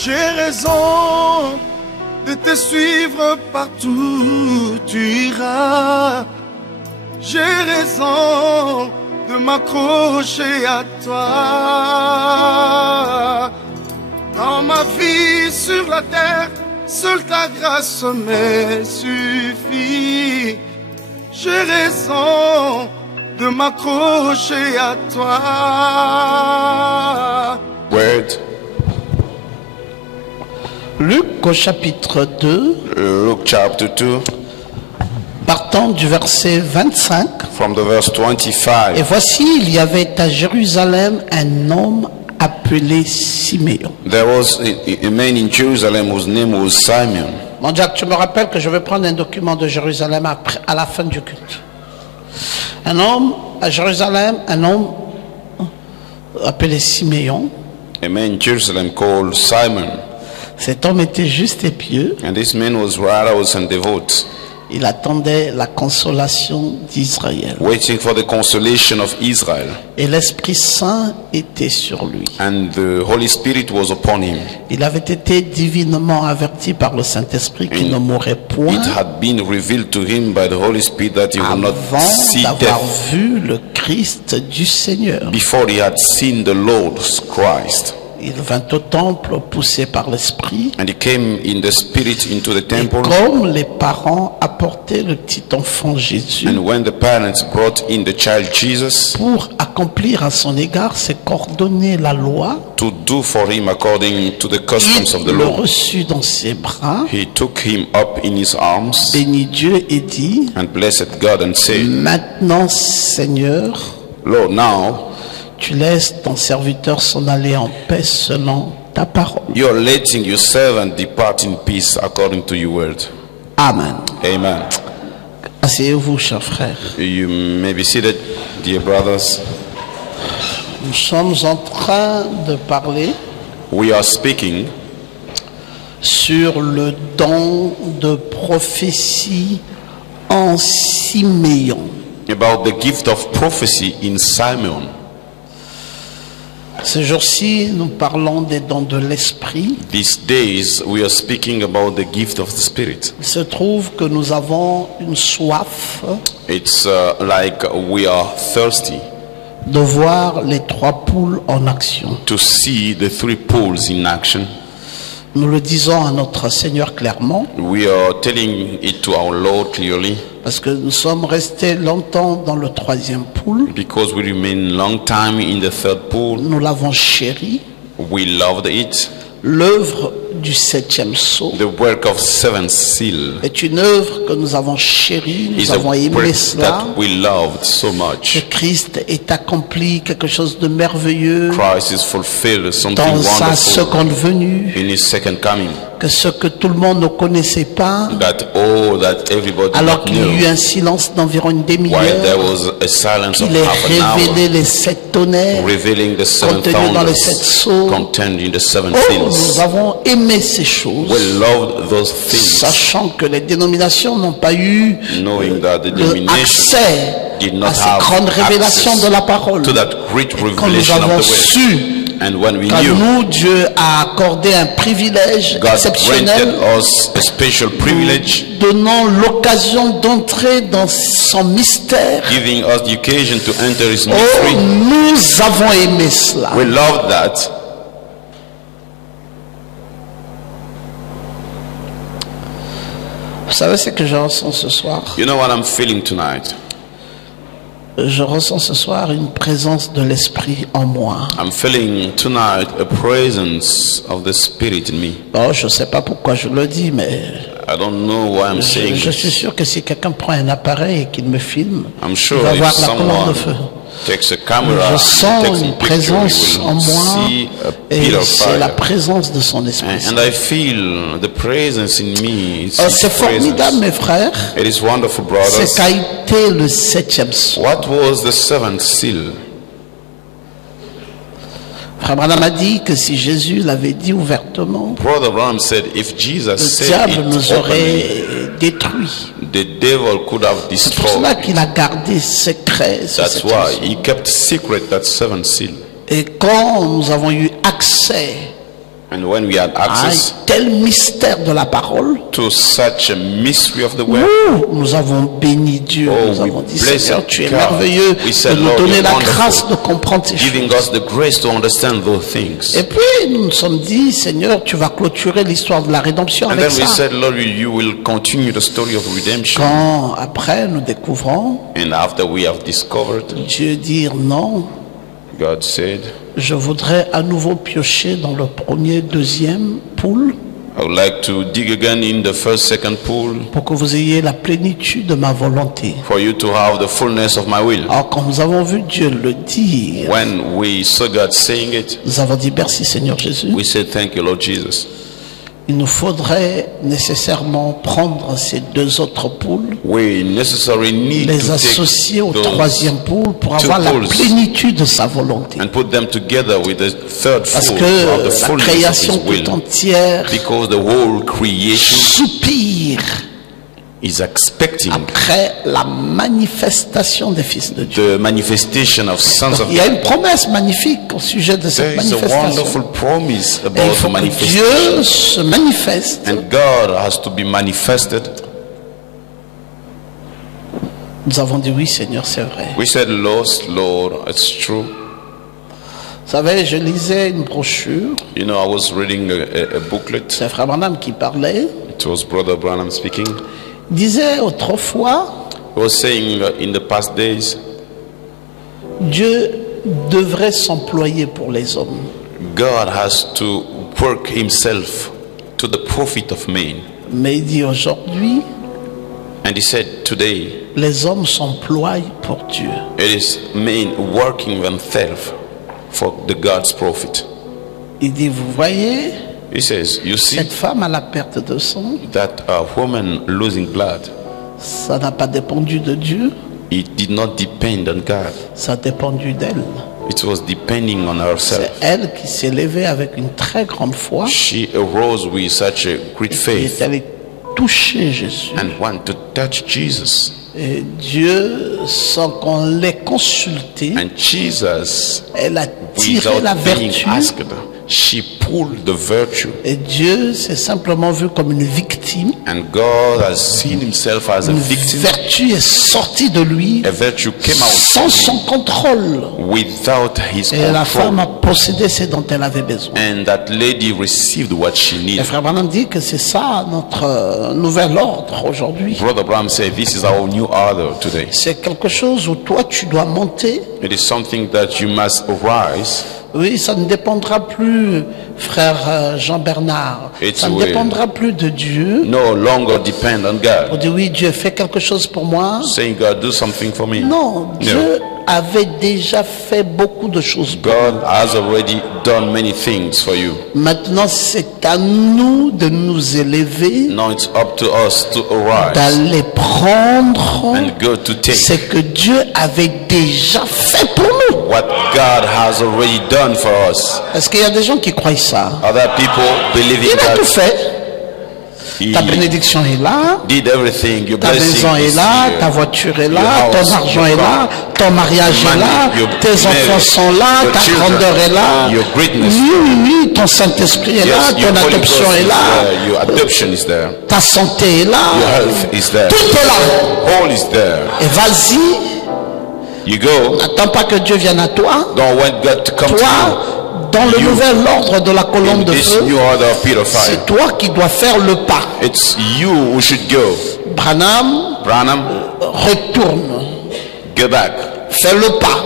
J'ai raison de te suivre partout où tu iras. J'ai raison de m'accrocher à toi. Dans ma vie sur la terre, seule ta grâce me suffit. J'ai raison de m'accrocher à toi. Word. Luc au chapitre 2, Luke chapter 2, partant du verset 25. from the verse Et 25. voici, il y avait à Jérusalem un homme appelé Siméon. There was a man in Jerusalem whose name was Simon. Mon Jack, tu me rappelles que je vais prendre un document de Jérusalem à la fin du culte. Un homme à Jérusalem, un homme appelé Siméon. A man in Jerusalem called Simon. Cet homme était juste et pieux. And this man was righteous and devout, Il attendait la consolation d'Israël. waiting for the consolation of Israel. Et l'Esprit Saint était sur lui. And the Holy Spirit was upon him. Il avait été divinement averti par le Saint-Esprit qu'il ne mourrait point It had been revealed to him by the Holy Spirit that he would not avant see d'avoir death vu le Christ du Seigneur. before he had seen the Lord Christ. Il vint au temple poussé par l'Esprit. And he came in the Spirit into the Et temple. comme les parents apportaient le petit enfant Jésus And when the parents brought in the child Jesus pour accomplir à son égard ses coordonnées la loi, to do for him according to the customs of il the le law, reçut dans ses bras, he took him up in his arms bénit Dieu et dit: and blessed God and said, Maintenant, Seigneur, Lord, now tu laisses ton serviteur s'en aller en paix selon ta parole. you are letting your servant depart in peace according to your word. Amen. Amen. Asseyez-vous, chers frères. You may be seated, dear brothers. Nous sommes en train de parler We are speaking sur le don de prophétie en Siméon. about the gift of prophecy in Simon. Ces jours-ci, nous parlons des dons de l'esprit. These days we are speaking about the gift of the Spirit. Il se trouve que nous avons une soif It's like we are thirsty de voir les trois poules en action. to see the three poles in action. Nous le disons à notre Seigneur clairement, We are telling it to our Lord clearly parce que nous sommes restés longtemps dans le troisième poule. because we remain long time in the third pool. Nous l'avons chéri. We loved it. L'œuvre du septième sceau The work of seventh seal est une œuvre que nous avons chérie, nous is a avons aimé work cela. that we loved so Que much. Christ est accompli quelque chose de merveilleux Christ is fulfilled something dans sa wonderful seconde venue, in his second coming. que ce que tout le monde ne connaissait pas, That everybody alors not qu'il y a eu knew, un silence d'environ une while there demi-heure, was a silence of il est half an révélé hour, les sept tonnerres revealing the seven contenus dans les sept thunders sceaux. contained in the seven Oh, nous seals. avons aimé ces choses, We loved those things, sachant que les dénominations n'ont pas eu knowing that the le denomination accès did not à ces have grandes révélations access de la parole. to that great Quand nous revelation avons of the word. su And when we qu'à knew, nous, Dieu a accordé un privilège God granted exceptionnel, us a special privilege, donnant l'occasion d'entrer dans son mystère. giving us the occasion to enter his Oh, mystery. nous avons aimé cela. We loved that. Vous savez ce que je ressens ce soir? You know what I'm feeling tonight? Je ressens ce soir une présence de l'Esprit en moi. I'm feeling tonight a presence of the Spirit in me. Oh, je ne sais pas pourquoi je le dis, mais I don't know why I'm saying je suis this. sûr que si quelqu'un prend un appareil et qu'il me filme, I'm il sure va if voir la colonne de someone feu. takes a camera, Je and sens takes a une picture, présence you en will moi see a et pillar of c'est la fire. présence de son Esprit. And I feel the presence in me. It's Oh, his c'est formidable, presence. mes frères. It is wonderful, C'est brothers. qu'a été le septième sceau. What was the seventh seal? Frère Branham a dit que si Jésus l'avait dit ouvertement, Brother Ram said, if Jesus le said diable it nous openly, aurait détruits. the devil could have C'est pour cela destroyed. qu'il a gardé secret ce That's septième why sceau. he kept secret that seventh seal. Et quand nous avons eu accès And when we had à un access tel mystère de la parole, to such a mystery of the word, nous avons béni Dieu, Oh, nous we avons dit bless Seigneur, tu es God. merveilleux We said, de nous Lord, donner you're la wonderful. grâce de comprendre ces giving choses. us the grace to understand those things. Et puis nous nous sommes dit, Seigneur, tu vas clôturer l'histoire de la rédemption And avec then we ça. said, Lord, you will continue the story of redemption. Quand après nous découvrons And after we have discovered, Dieu dire non, God said, je voudrais à nouveau piocher dans le premier, deuxième pool I would like to dig again in the first, second pool pour que vous ayez la plénitude de ma volonté. for you to have the fullness of my will. Alors quand nous avons vu Dieu le dire, When we saw God saying it, nous avons dit merci Seigneur Jésus. we said, thank you, Lord Jesus. Il nous faudrait nécessairement prendre ces deux autres poules, We necessarily need les to associer au take those troisième pool pour two avoir la pools plénitude de sa volonté. and put them together with the third Parce pool que to have the la fullness of création His will. tout entière Because the whole creation soupire is expecting après la manifestation des fils de Dieu. the manifestation of sons of Il y a God. une promesse magnifique au sujet de cette There is a manifestation. wonderful promise Et il about faut the que manifestation. Dieu se manifeste. And God has to be manifested. Nous avons dit oui Seigneur, c'est vrai. We said, Lord, it's true. Vous savez, je lisais une brochure, You know, I was reading a booklet. c'est Frère Branham qui parlait. It was Brother Branham speaking. Il disait autrefois, He was saying in the past days, Dieu devrait s'employer pour les hommes. God has to work himself to the profit of men. Mais il dit aujourd'hui, And he said, today, les hommes s'emploient pour Dieu. it is men working themselves for the God's profit. Il dit, vous voyez, He says, you see cette femme à la perte de sang, that a woman losing blood, ça n'a pas dépendu de Dieu, it did not depend on God. ça a dépendu d'elle. It was depending on C'est herself. elle qui s'est levée avec une très grande foi She arose with such a great et faith est allée toucher Jésus. and wanted to touch Jesus. Et Dieu, sans qu'on l'ait consulté, And Jesus, elle a tiré la without being vertu. asked, she pulled the virtue. Et Dieu s'est simplement vu comme une victime. And God has seen himself as a Une victim. vertu est sortie de lui A virtue came out sans son contrôle. without his Et la femme a control. possédé ce dont elle avait besoin. And that lady received what she Et needed. Frère Branham dit que c'est ça notre nouvel ordre aujourd'hui. Brother Bram said, this is our new order today. C'est quelque chose où toi tu dois monter. It is something that you must arise. Oui, ça ne dépendra plus, frère Jean-Bernard. It's Ça ne will. dépendra plus de Dieu. No longer depend on God. Pour dire oui, Dieu fait quelque chose pour moi. Saying, God, do something for me. Non, Dieu avait déjà fait beaucoup de choses. God has already done many things for you. Maintenant, c'est à nous de nous élever, Now it's up to us to arise d'aller prendre and go to take ce que Dieu avait déjà fait pour nous. what God has already done for us. Est-ce qu'il y a des gens qui croient ça? Other people believe Il in a tout God. fait. He Ta bénédiction est là, did everything. Your ta blessing maison est is là, here. ta voiture est Your là, house, ton argent your est là, car, ton mariage est money, là, your tes enfants marriage, sont là, your ta children, grandeur est là. your greatness. Oui, oui, oui, ton Saint-Esprit est là, Yes, your ton Holy adoption Ghost est is là, there. Your adoption is there. ta santé est Your là, health is there. tout est là. All is there. Et vas-y, You go. n'attends pas que Dieu vienne à toi. Don't want God to come to Toi, dans le You. nouvel ordre de la you colonne in de this feu, new order of Peter 5. c'est toi qui dois faire le pas. It's you who should go. Branham, Branham, retourne, go back. fais le pas,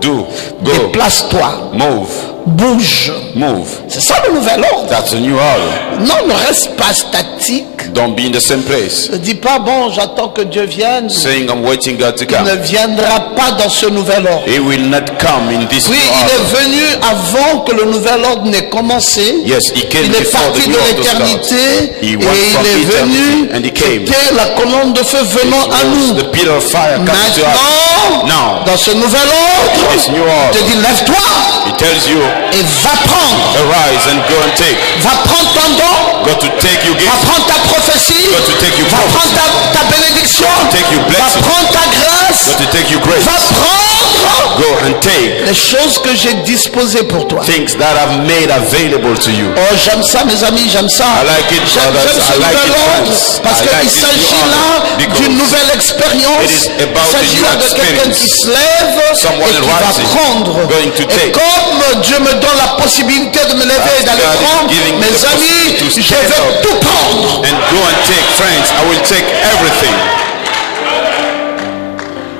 Do. Go. déplace-toi, Move. bouge. Move. C'est ça le nouvel ordre. That's a new order. Non, ne reste pas statique. Don't be in the same place. Ne dis pas, bon, j'attends que Dieu vienne. Saying I'm waiting God to Il ne come. viendra pas dans ce nouvel ordre. He will not come in this Oui, new il est order. venu avant que le nouvel ordre n'ait commencé. Yes, he came Il est before parti the de new order l'éternité started. He et went from il est venu. eternity and he came. C'était la colonne de feu venant à nous. The pillar of fire comes to us. Maintenant, Now, dans ce nouvel ordre, this new il te order, dit lève-toi he tells you, et va prendre. arise and go and take. Va prendre ton don. Go to take your Va gift. prendre ta prophétie. Go to take your Va prophecy. prendre ta bénédiction. take your Va blessing. prendre ta grâce. Go to take your grace. Va prendre Go and take. take. Les choses que j'ai disposées pour toi. Things that I've made available to you. Oh, j'aime ça, mes amis, j'aime ça. I like it, J'aime brothers. ce I like nouvel it, ordre, friends. parce I qu'il like this s'agit new là order, because d'une nouvelle expérience. it is Il about s'agit a là new de quelqu'un qui experience. se lève Someone et qui va rising, prendre. going to Et take. comme Dieu me donne la possibilité de me lever et d'aller God is prendre, giving me mes the amis, possibility to je stand vais up tout prendre. and go and take. Friends, I will take everything.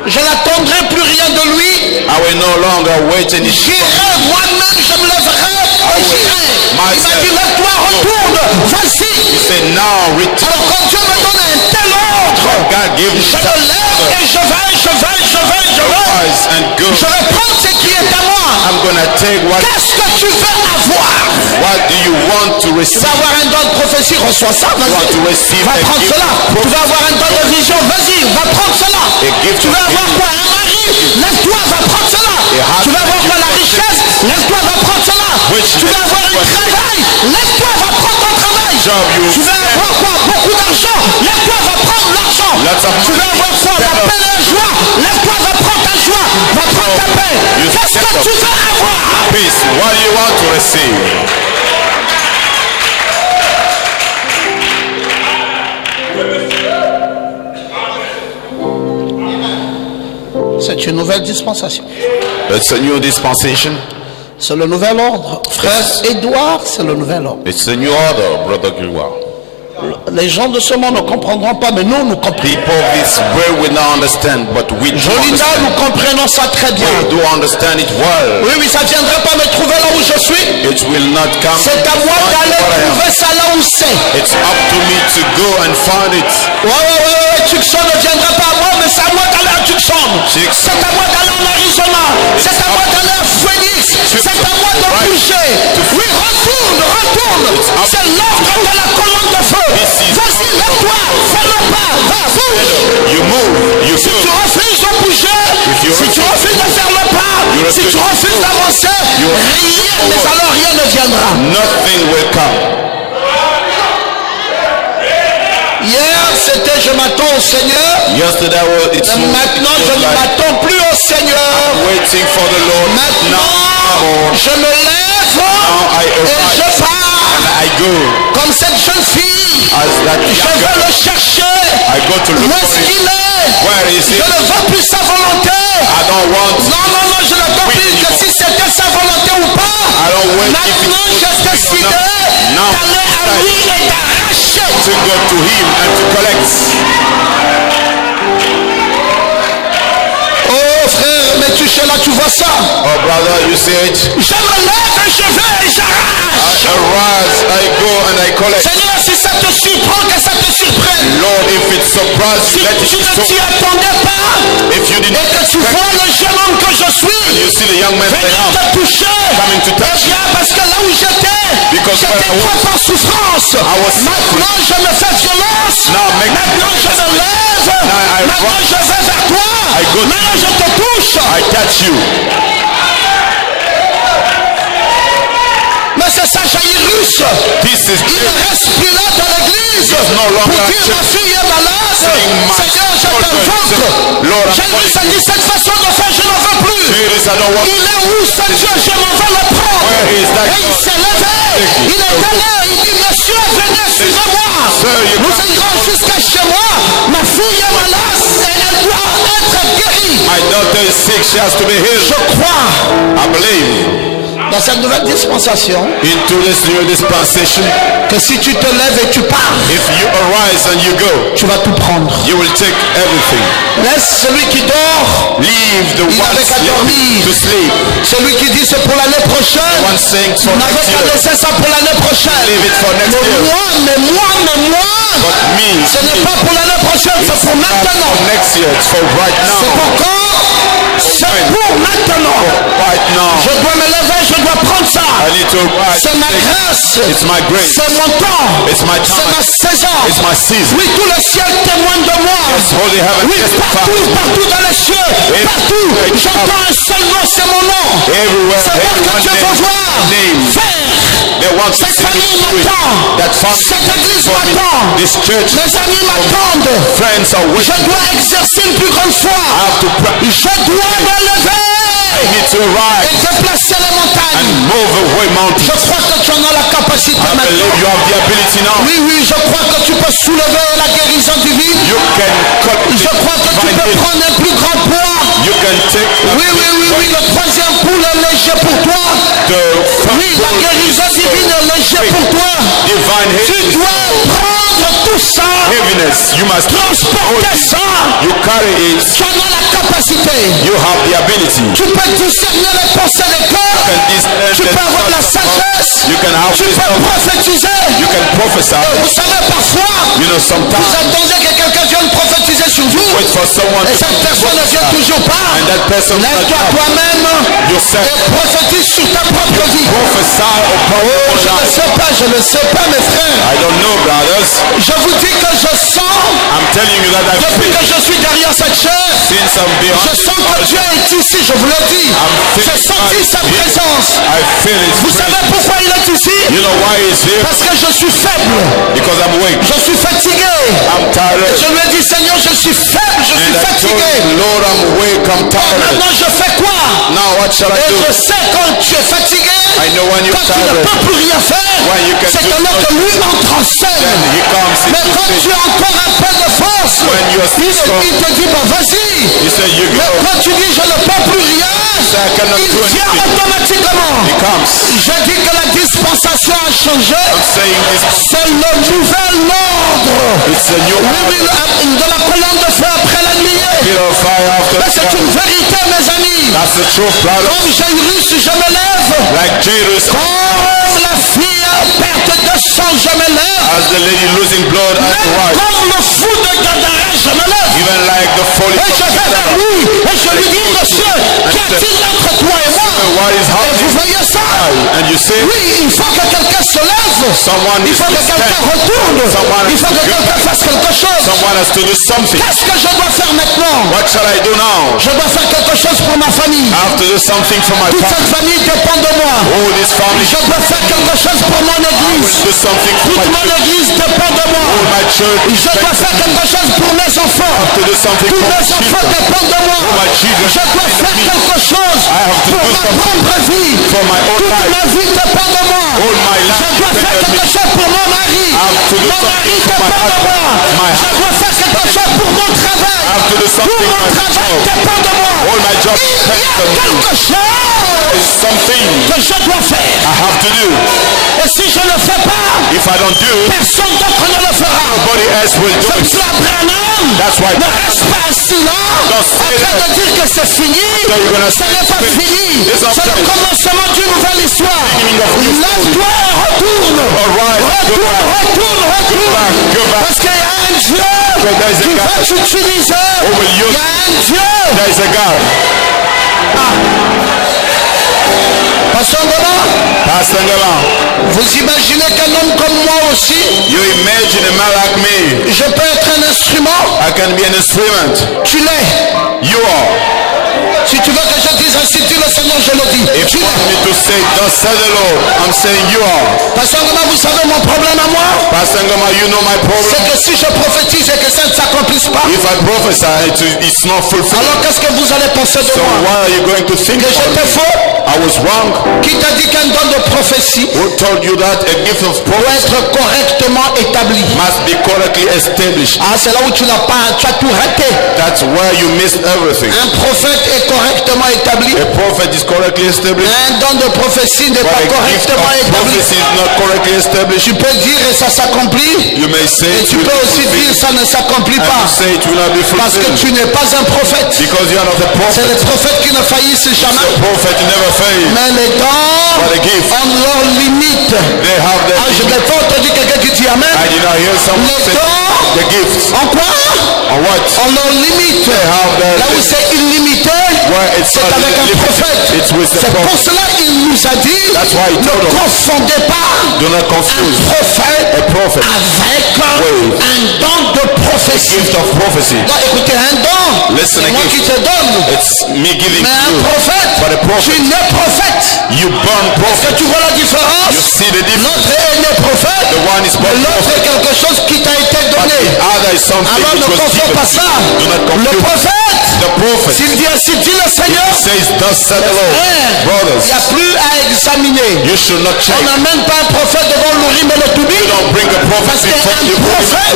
Je n'attendrai plus rien de lui. I will no longer wait any. J'irai moi-même, je me lèverai et j'irai. Il m'a myself. dit, lève-toi, retourne, He vas-y. said, now return. Alors quand Dieu me donne un tel ordre, God gave me je me lève et je vais. rise and go. Je vais prendre ce qui est à moi. I'm gonna take what. Qu'est-ce que tu veux avoir? What do you want to Tu receive? vas avoir un don de prophétie, reçois ça, You want to vas-y. receive Va a prendre gift cela. of Tu vas avoir un don de vision, vas-y, va prendre cela. A gift Tu of vas avoir vision. quoi? Un mari? Lève-toi, va prendre cela. heart Tu vas avoir quoi? La that you richesse? Lève-toi, va prendre cela. Which Tu vas avoir un what- travail? Lève-toi, va prendre ton travail. Job you Tu vas avoir quoi? Beaucoup d'argent? Lève-toi, va prendre l'argent. Lots of Tu vas money. avoir quoi? La paix et la joie? Lève-toi, va prendre ta joie. Va prendre ta paix. You Qu'est-ce step que up. tu veux avoir? Peace. What do you want to receive? C'est une nouvelle dispensation. It's a new dispensation. C'est le nouvel ordre. Frère Édouard, c'est le nouvel ordre. It's a new order, Brother Gilwa. Les gens de ce monde ne comprendront pas, mais nous, nous comprenons. People of this world will not understand, but we do Jolinda, nous understand. comprenons ça très bien. We do understand it well. Oui, ça ne viendra pas me trouver là où je suis. It will not come. C'est à moi find d'aller what I am. trouver ça là où c'est. It's up to me to go and find it. Ouais, Tucson ne viendra pas à moi, mais c'est à moi d'aller à Tucson. Tucson. C'est à moi d'aller en Arizona. C'est à moi d'aller à Phoenix. C'est à moi de Right. bouger. Oui, retourne. It's up C'est l'ordre de la colonne de feu. This is- Vas-y, lève-toi. Fais le pas. Va, bouge. You move. You Si tu go. refuses de bouger, you si tu refuses de faire le pas, You si refuse tu refuses d'avancer, rien, mais alors rien ne viendra. Nothing will come. Hier, c'était je m'attends au Seigneur. Yesterday it's Mais maintenant, je ne like m'attends plus au Seigneur. waiting for the Lord. Maintenant, je me lève I et arise. je pars. I go Comme cette jeune fille, as that je young vais girl. le chercher. I go to Où look est-ce for qu'il him. est? Where is Je he? ne veux plus sa volonté. I don't want. Non, je n'attends plus que si c'était sa volonté ou pas. I don't wait if Maintenant, it's j'ai décidé Now, d'aller à lui et d'arracher. to go to him and to collect. Oh frère, mais tu sais là, tu vois ça. Oh brother, you see it? Je me lève et je vais et I j'arrache. arise, I go and I collect. Seigneur, si ça te surprend, que ça te surprenne. Lord, if it surprises Si you, let it tu ne so. t'y attendais pas If you didn't et que tu expect, vois le jeune homme que je suis you see the young man that I venir am. te toucher, Coming to touch eh bien, parce que là où Because j'étais where I was- trop en souffrance. was Maintenant, je me fais violence. Now make- Maintenant, je me lève. I Maintenant, run. je vais vers toi. I go to Maintenant, je te touche. I touch you. Mais c'est ça, Jairus. This is Il ne reste plus là dans l'église He's no pour longer dire ma fille est malade. saying, "My Seigneur, je children." t'invoque. Lord, I'm Jairus a calling dit cette façon de faire, je n'en veux plus. Jesus, I don't want. Il est où ce Dieu? Je m'en vais le prendre. Where is that Et il God? s'est levé. Il est allé. Il dit, monsieur, venez, suivez-moi. Sir, you Nous come. irons jusqu'à chez moi. Ma fille est malade et elle doit être guérie. My daughter is sick, she has to be healed. Je crois I believe dans cette nouvelle dispensation into this new dispensation. que si tu te lèves et tu pars, If you arise and you go, tu vas tout prendre. you will take everything. Laisse celui qui dort, Leave the Il one avait qu'à sleeping dormir. to sleep. celui qui dit c'est pour l'année prochaine, One saying for n'avait next qu'à year. laisser ça pour l'année prochaine. Leave it for next Mais year. moi, But me, ce n'est pas pour l'année prochaine, c'est pour not maintenant. for next year. It's for right C'est now. pour quand? C'est pour maintenant. Right now. Je dois me lever, je dois prendre ça. I need to rise. C'est ma grâce. It's my grace. C'est mon temps. It's my C'est ma time. saison. It's my season. Oui, tout le ciel témoigne de moi. Yes, holy heaven Oui, partout, testify. partout dans les cieux, partout, j'entends un seul nom, c'est mon nom. Everywhere, C'est moi que everyone Dieu veut voir. name. Faire. They want to Cette see famille me do it. m'attend. That family Cette église for me. m'attend. This church, Mes amis m'attendent. friends are Je waiting. dois exercer une plus grande foi. I have to practice. Je dois me lever. I need to et arise déplacer les montagnes. and move away Je mountains. crois que tu en as la capacité I believe maintenant. you have the ability now. Oui, oui, je crois que tu peux soulever la guérison divine. You can cut the Je crois que tu divine peux healing. prendre un plus grand poids. You can take Oui, oui, oui, oui, le troisième poule est léger pour toi. the Oui, la guérison divine est léger pour toi. divine Tu healing. dois prendre tout ça, Heaviness, you must transporter ça. you carry it. Tu en as la capacité. You have the ability. Tu peux discerner les pensées des cœurs. You can discern Tu the peux avoir la thoughts of God. sagesse. You can have Tu peux wisdom. prophétiser. You can prophesy. Vous savez, parfois, You know, vous sometimes attendez que quelqu'un vienne prophétiser sur vous. wait for someone Et to cette personne ne vient prophesy. toujours pas. And that person will not Lève-toi come. toi-même Yourself. et prophétise sur ta propre vie. Prophesy upon Oh, your je ne life. sais pas, je ne sais pas, mes frères. I don't know, brothers. Je vous dis que je sens, I'm telling you that I depuis feel que je suis derrière cette chair, since I'm behind je sens que Dieu est ici, je vous le dis. J'ai senti sa présence. I feel it. Vous savez pourquoi il est ici? You know why he's here? Parce que je suis faible, Because I'm weak. je suis fatigué. I'm tired. Je lui ai dit, Seigneur, je suis faible, je suis And I told fatigué. him, Lord, I'm weak. I'm tired. Maintenant, je fais quoi? Now what shall I Et do? je sais quand tu es fatigué, I know when you're quand tu ne tired. peux plus rien faire, When you can c'est do alors que lui entre en scène. Then he comes Mais into quand things. tu as encore un peu de force, When you are still strong. il te dit, bah vas-y. He said, you Mais go. quand tu dis, je ne peux plus rien, Say, I cannot il do vient anything. automatiquement. He comes. Je dis que la dispensation a changé. I'm saying this. C'est le nouvel ordre. It's a new Oui, oui, de la colonne de feu après la nuée. pillar of fire after Mais the c'est une fire. vérité, mes amis. That's the truth, brother. Comme Jairus, je me lève. Like Jairus, Comme la fille à perte de sang, je me lève. as the lady losing blood at the Même wife. comme le fou de Gadara, je me lève. Even like the folly Et je of vais vers lui. Et je lui dis, monsieur, qu'y a-t-il entre toi et moi? What is Et vous happening? voyez ça? And you say, Oui, il faut que quelqu'un se lève. someone Il is faut que to quelqu'un stand. retourne. Someone Il faut has que to quelqu'un fasse quelque chose. Someone has to do something. Qu'est-ce que je dois faire maintenant? What shall I do now? Je dois faire quelque chose pour ma famille. I have to do something for my Toute family. cette famille dépend de moi. Oh, this family. Je dois faire quelque chose pour mon I will église. do something for Toute my mon church. église dépend de moi. Oh, my church. Je dois faire quelque chose pour mes enfants. To do something Tous for my mes enfants children. dépendent de moi. My children. Je dois faire quelque chose I have to pour do ma something propre vie. for my own Toute life. ma vie dépend de moi. All my life Je dois faire depends on me. quelque chose pour mon mari. have to do Mon mari something for my dépend de moi. husband. My Je dois faire quelque chose pour mon travail. I have to do Tout something mon for my travail job. dépend de moi. All my job Il y depends a on me. quelque chose It's something que je dois faire. I have to do. Et si je ne le fais pas, If I don't do, personne d'autre ne le fera. nobody else will do Comme it. cela, Branham, That's why ne reste pas assis là, Don't en say train that. de dire que c'est fini. So you're gonna Ce say n'est it's pas finished. fini. It's not C'est le finished. commencement d'une nouvelle histoire. Beginning of new story. Lève-toi et retourne. All right, go Retourne, back. retourne, retourne. back, go back. Parce qu'il y a un Dieu So there is a qui God va t'utiliser. who will Il use- y a un Dieu. There is a God. Pasteur Ngoma, Pastor Ngala, vous imaginez qu'un homme comme moi aussi, you imagine a man like me. je peux être un instrument? I can be an instrument. Tu l'es. You are. Si tu veux que je dise ainsi, dis le Seigneur, je le dis. If Tu you want l'es. me to say, thus said the Lord, I'm saying you are. Pasteur Ngoma, vous savez mon problème à moi? Pastor Ngama, you know my C'est problem. que si je prophétise et que ça ne s'accomplisse pas, If I prophesy, it's not fulfilled. alors qu'est-ce que vous allez penser de So moi? why are you going to think Que about j'étais me? faux? I was wrong. Qui t'a dit qu'un don de prophétie Who told you that a gift of doit prophecy être correctement établi? must be correctly established? Ah, c'est là où tu n'as pas, tu as tout raté. That's where you missed everything. Un prophète est correctement établi. A prophet is correctly established, Un don de prophétie n'est but pas a gift of correctement établi. prophecy is not correctly established. Tu peux dire et ça s'accomplit. You may say Et it tu will peux be aussi dire fulfilled, ça ne s'accomplit and pas. you say it will not be Parce que fulfilled tu n'es pas un prophète. because you are not a C'est prophet. les prophètes qui ne faillissent jamais. The prophet never fails. Mais les dons But a gift, ont leurs limites. they have the. Ah, je n'ai pas entendu quelqu'un qui dit Amen. I did not hear someone Les say dons the gifts. en quoi? On what? En leurs limites. have the- Là où c'est illimité, Where it's c'est not avec un limited, prophète. it's with the C'est pour prophet. cela qu'il nous a dit That's why he ne told us, confondez pas do not un confuse prophète a prophet, avec with un don de prophétie. gift of prophecy. Non, écoutez, un don, Listen, c'est a moi gift. qui te donne. It's me giving Mais to un you. prophète, But a prophet, tu n'es prophète. you burn Est-ce prophet. que tu vois la You différence? see the difference. L'autre est né prophète, The one is born l'autre prophet. est quelque chose qui t'a été But donné. the other is something Alors ne which was confonds given. pas ça. Do not Le confuse prophète, the prophet. s'il dit ainsi, dit le Seigneur, Say says, thus said the Lord. Il Brothers, n'y a plus à examiner. you should not On check. n'amène pas un prophète devant l'Urim et le Toubim. Don't bring a prophet Parce before qu'un you prophète,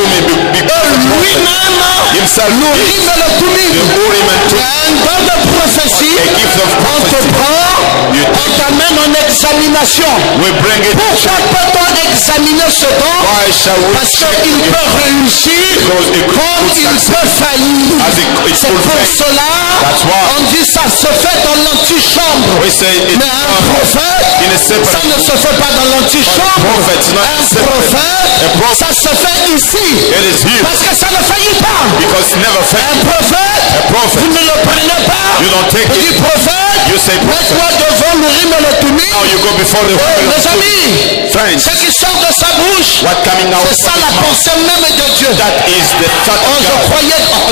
lui-même, himself. l'Urim et le Toubim, The Urim and Thummim. un don de prophétie, A gift of on te prophecy. prend, You on t'amène en examination. We bring it. Pourquoi peut-on examiner ce don? Why shall we Parce check qu'il it? peut réussir Because it could comme il peut faillir. As it C'est could pour fail. cela That's why. on dit ça se fait dans l'antichambre. We say it's Mais un prophète, in a ça separate. ne se fait pas dans l'antichambre. Prophet is not Un separate. A prophète, prophet, ça se fait ici. it is here. Parce que ça ne faillit pas. Because it never Un fails. prophète, A prophet. vous ne le prenez pas. You don't take Vous dites it. prophète, You say prophet. mets-toi devant l'Urim et le Toubim. Now you go before the Mes amis, friends. ce qui sort de sa bouche, What coming out c'est ça from la his mouth. pensée même de Dieu. That is the thought Oh, of God.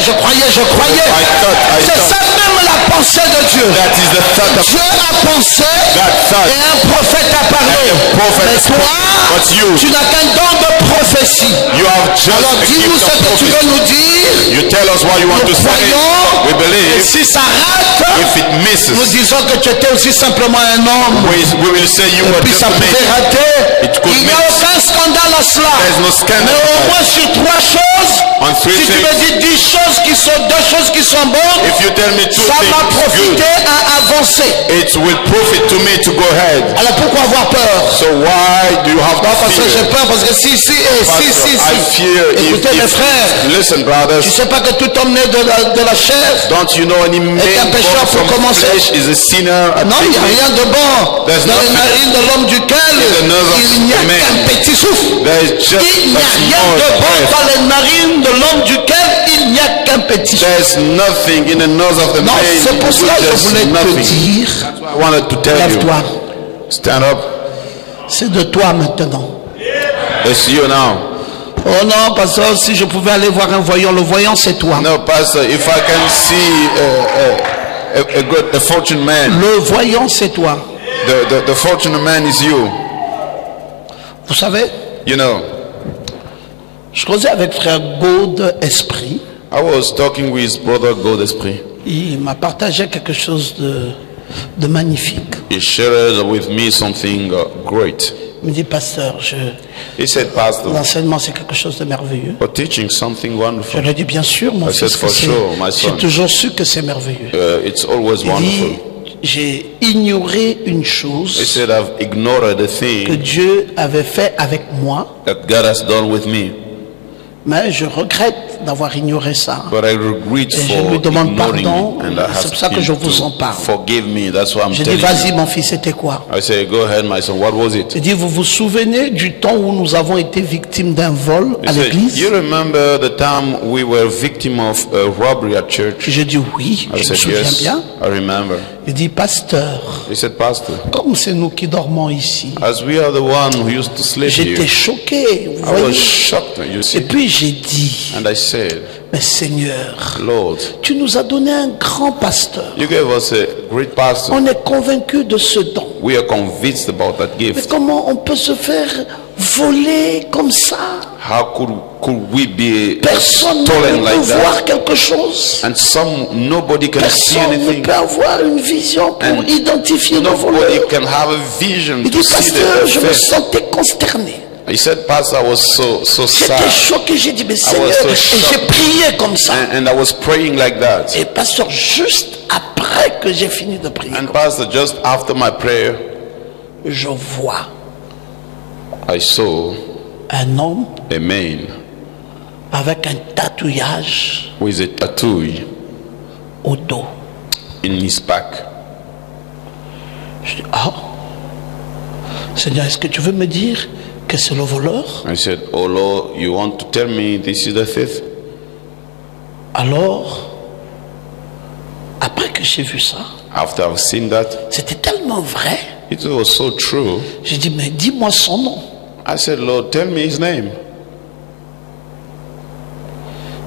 je croyais. I C'est thought. ça même la pensée de Dieu. That is the thought of Dieu a pensé God thought. et un prophète a parlé. And the prophet Mais spoke. toi, But you, tu n'as qu'un don de prophétie. you have just Alors a dis-nous gift ce of que tu prophecy. veux nous dire. You tell us what you want to Nous say. croyons. We Et believe. si ça rate, If it nous misses, disons que tu étais aussi simplement un homme. we will say you Et were puis just ça a pouvait man. rater. It could Il n'y a miss. aucun scandale à cela. There's no Mais scandal. au moins sur trois choses, On three si tu things. me dis deux choses qui sont bonnes, If you tell me two ça m'a things profité good, à avancer. it will profit to me to go ahead. Alors pourquoi avoir peur? So why do you have Non, parce to que j'ai fear? peur, parce que si. I fear Écoutez mes if frères, listen brothers, tu sais pas que tout homme né de la chair, don't you know any man un pécheur born pour from commencer. flesh is a sinner? non, il n'y a rien de bon There's dans les nothing narines de l'homme duquel in the nose of il n'y a man. qu'un petit souffle. There is just Il n'y a a rien small de bon breath. dans les narines de l'homme duquel il n'y a qu'un petit souffle. There's nothing in the nose of the Non, man. c'est pour cela que je There's voulais te nothing. dire, I wanted to tell you. lève-toi. Stand up. C'est de toi maintenant. It's you now. Oh non, pasteur, si je pouvais aller voir un voyant, le voyant c'est toi. No, Pastor, if I can see a fortune man, Le voyant c'est toi. the fortune man is you. Vous savez, You know, je causais avec frère Gaude Esprit. I was talking with brother God Esprit. Il m'a partagé quelque chose de magnifique. He shared with me something great. Il me dit, pasteur, He said, Pastor, l'enseignement c'est quelque chose de merveilleux. you're teaching something Je wonderful. lui ai dit, bien sûr, mon I said, fils, que for c'est- sure, my j'ai son. toujours su que c'est merveilleux. It's always Il wonderful. dit, j'ai ignoré une He chose said, I've ignored the que thing Dieu avait fait avec moi, that God has done with me, mais je regrette d'avoir ignoré ça. but I regret Et je for lui demande ignoring pardon. it, and I C'est pour ça ask que je him vous en to parle. forgive me. That's why I'm J'ai dit, telling vas-y you. mon fils, c'était quoi? I say, go ahead, my son. What was it? Il dit, vous vous souvenez du temps où nous avons été victimes d'un vol He à said, l'église? you remember the time we were victim of a robbery at church? J'ai dit, oui, I je me said, souviens yes, bien. I remember. Il dit, pasteur, He said, Pastor, comme c'est nous qui dormons ici, as we are the one who used to sleep j'étais here, choqué, vous I was voyez. shocked, you Et see. puis j'ai dit, And I said, mais Seigneur, Lord, tu nous as donné un grand pasteur. you gave us a great pastor. On est convaincu de ce don. We are convinced about that Mais gift. comment on peut se faire voler comme ça? How could we be Personne ne stolen peut like that? voir quelque chose. And nobody can see Personne ne anything. peut avoir une vision pour And identifier le Nobody voleur. can have a vision Il to dit, see pasteur, the je me theft. sentais consterné. He said, Pastor, I was so J'étais sad. choqué, j'ai dit, mais so Seigneur, et shocked. j'ai prié comme ça. And I was praying like that. Et pasteur, juste après que j'ai fini de prier, And Pastor, just after my prayer, je vois I saw un homme a man avec un tatouage with a tattoo au dos. in his back. Je dis, ah, Seigneur, est-ce que tu veux me dire que c'est le voleur? I said, oh Lord, you want to tell me this is the thief? Alors, après que j'ai vu ça, After I've seen that, c'était tellement vrai. it was so true. J'ai dit, mais dis-moi son nom. I said, Lord, tell me his name.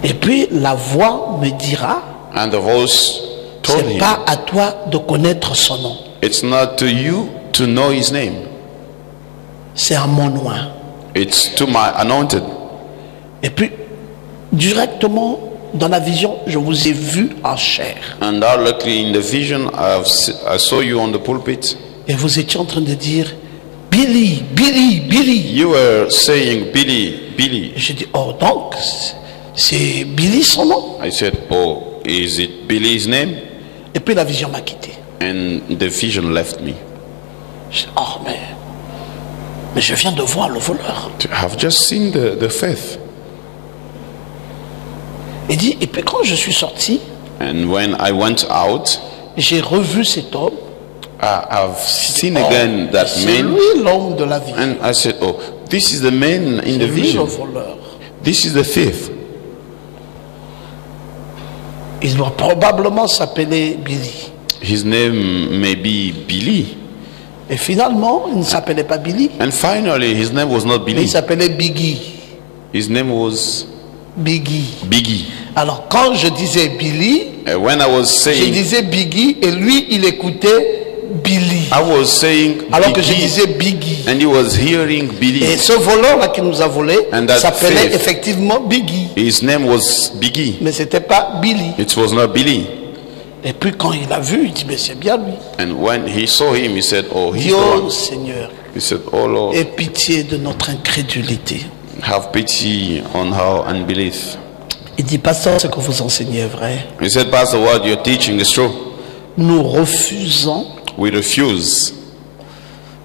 Et puis la voix me dira, And the voice told c'est him, pas à toi de connaître son nom, it's not to you to know his name. c'est à mon nom. It's to my anointed. Et puis, directement, dans la vision, je vous ai vu en chair. And luckily in the vision, I saw you on the pulpit. Et vous étiez en train de dire, Billy, Billy, Billy. You were saying, Billy, Billy. J'ai dit, oh donc, c'est Billy son nom. I said, oh, is it Billy's name? Et puis la vision m'a quitté. And the vision left me. J'ai dit, oh mais je viens de voir le voleur. I've just seen the thief. Il dit, et puis quand je suis sorti, And when I went out, j'ai revu cet homme. I've seen again that C'est man. lui l'homme de la vie. And I said, oh, this is the man in the C'est lui le vision. voleur. This is the thief. Il doit probablement s'appeler Billy. His name may be Billy. Et finalement, il ne s'appelait pas Billy, And finally, his name was not mais il Billy. s'appelait Biggie. His name was Biggie. Biggie. Alors quand je disais Billy, When I was je saying, disais Biggie et lui, il écoutait Billy. I was saying Alors que je Biggie, disais Biggie. and he was hearing Et Billy. ce voleur-là qui nous a volé And that s'appelait thief. effectivement Biggie. His name was Biggie. Mais c'était pas Billy. It was not Billy. Et puis quand il a vu, il dit, mais c'est bien lui. And when he saw him, he said, oh, Il he's dit, the oh one. Seigneur, He said, oh Lord, aie pitié de notre incrédulité. have pity on our unbelief. Il dit, pasteur, ce que vous enseignez est vrai. He said, Pastor, what you're teaching is true. Nous refusons We refuse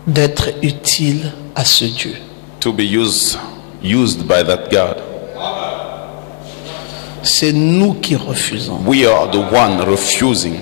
d'être utiles à ce Dieu. to be used by that God. C'est nous qui refusons. We are the one refusing.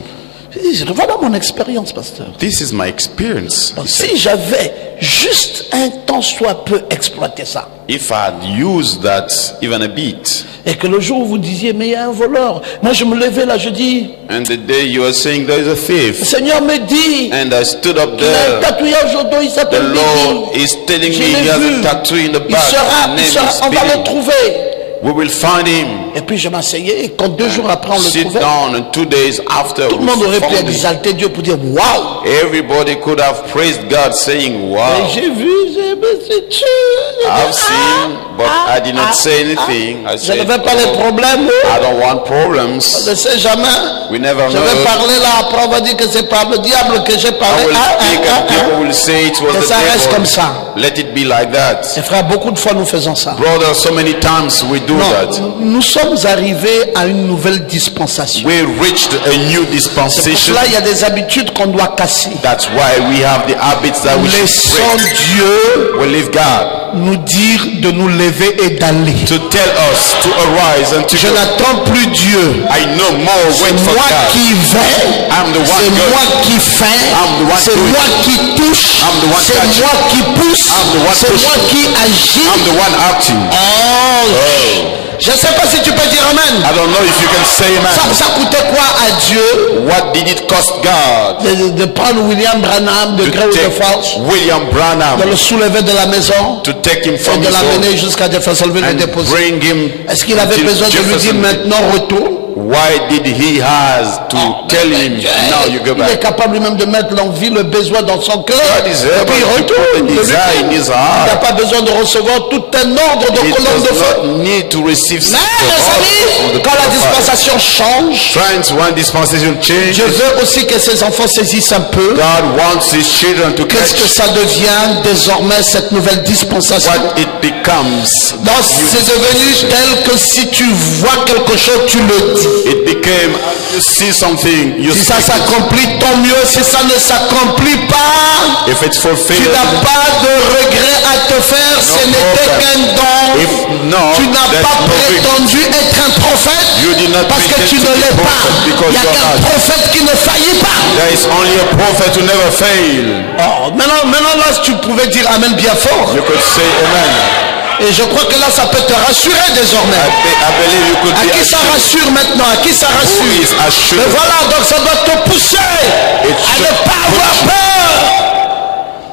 Voilà mon expérience, pasteur. This is my experience. He said. Si j'avais juste un temps soit peu exploité ça, If I had used that even a bit, et que le jour où vous disiez, mais il y a un voleur, moi je me levais là, je dis, and the day you are saying there is a le thief, Seigneur me dit, and I stood up il a un there, tatouage au dos, il the s'appelle Lord Billy. is telling Je me l'ai he has vu. a tattoo in the Il back. sera, His name is on va le Billy. trouver. We will find him. Et puis je m'asseyais, et quand 2 jours après on le Sit trouvait, down, and 2 days after, tout le we monde aurait pu found him. exalter Dieu pour dire, waouh! Everybody could have praised God, saying, "Wow, Et j'ai vu, c'est Dieu. I've seen," but I did not say anything. I Je ne said, veux pas les "Oh, problèmes. I don't want Je problems. ne sais jamais. We never Je know." vais parler là, après on va dire que c'est par le diable que j'ai I parlé. will speak, and people will say it was Que the ça reste comme devil. ça. Let it be like that. Et frère, beaucoup de fois nous faisons ça. Brother, so many times we do that. Non, nous sommes arrivés à une nouvelle dispensation. We reached a new Pour dispensation. cela, il y a des habitudes qu'on doit casser. That's why we have the habits that we should Laissons break. Dieu We leave God nous dire de nous lever et d'aller. to tell us to arise and to Je go. n'attends plus Dieu. I no more C'est wait for moi God. qui vais, I'm the one c'est going. moi qui fais, I'm the one c'est doing. moi qui touche, I'm the one c'est touching. moi qui pousse, I'm the one c'est moi pushing. qui agis. I'm the one acting. Je ne sais pas si tu peux dire amen. I don't know if you can say amen. Ça coûtait quoi à Dieu What did it cost God de prendre William Branham de to gré ou de take force, William de Branham, le soulever de la maison to take him et from de his home l'amener jusqu'à Jeffersonville et le and déposer? bring him Est-ce qu'il avait until besoin de lui dire Jeffersonville? maintenant retourne? Why did he has to tell him now you go Il est back? capable lui-même de mettre l'envie, le besoin dans son cœur. God is Et puis il able to put retourne. the desire in his Il n'a heart. pas besoin de recevoir tout un ordre de He colonne de does feu. not need to receive Mais the mes order amis, of the quand la Father. dispensation change, Friends, when dispensation changes, je veux aussi que ces enfants saisissent un peu God wants his children to qu'est-ce que catch ça devient désormais cette nouvelle dispensation. what it becomes. Donc c'est devenu tel que si tu vois quelque chose, tu le dis. It became, you see something, you Si ça speak it. s'accomplit, tant mieux. Si ça ne s'accomplit pas, If it's tu fulfilled, n'as pas de regret à te faire. Ce n'était problem. qu'un don. if no, Tu n'as there's pas no victory. prétendu être un prophète You did not parce que pretend tu to ne be l'es pas. prophet because Il n'y a you're qu'un not. prophète qui ne faillit pas. There is only a prophet who never fail. Oh, maintenant là, tu pouvais dire Amen bien fort. You could say amen. Et je crois que là, ça peut te rassurer désormais. I believe you could À be qui ça assured. rassure maintenant? À qui ça Who rassure? is assured? Mais voilà, donc ça doit te pousser à should ne pas avoir push you. peur.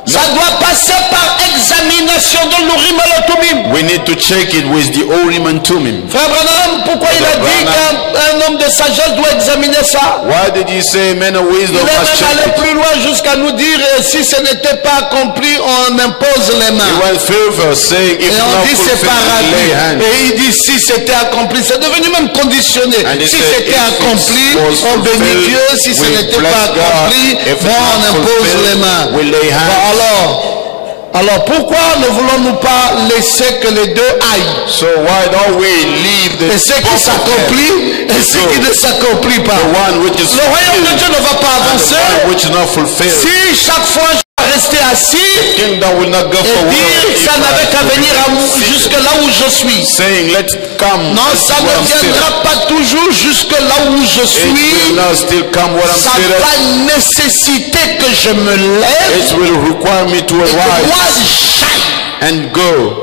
Ça doit passer par examination. vérification de l'Urim et le Tumim. We need to check it with the Urim and Tumim. Frère Branham, pourquoi il a dit qu'un homme de sagesse doit examiner ça? Why did he say men of Il wisdom est must même check allé it? plus loin jusqu'à nous dire si ce n'était pas accompli, on impose les He mains. went further saying if Et on not dit c'est fulfilled, paradis. lay hands. Et il dit si c'était accompli, c'est devenu même conditionné. And he Si said, c'était if it accompli, was on bénit fulfilled, Dieu. Si ce we n'était bless pas God. accompli, If it's bon, on not impose fulfilled, les mains. we lay hands. Bon, alors pourquoi ne voulons-nous pas laisser que les deux aillent? So why don't we leave the Et ce qui both of them, s'accomplit et ce qui ne s'accomplit pas. the one which is Le royaume de Dieu ne va pas and the avancer one which is not fulfilled? si chaque fois je dois rester assis Kingdom will not go et forward. dire que ça n'avait qu'à venir jusque là où je suis. Saying let's come. Non, let's ça where I'm ne seated. viendra pas toujours jusque là où je It suis. will not still come where I'm Ça seated. va nécessiter que je me lève It will require me to et que moi arise j'aille. and go.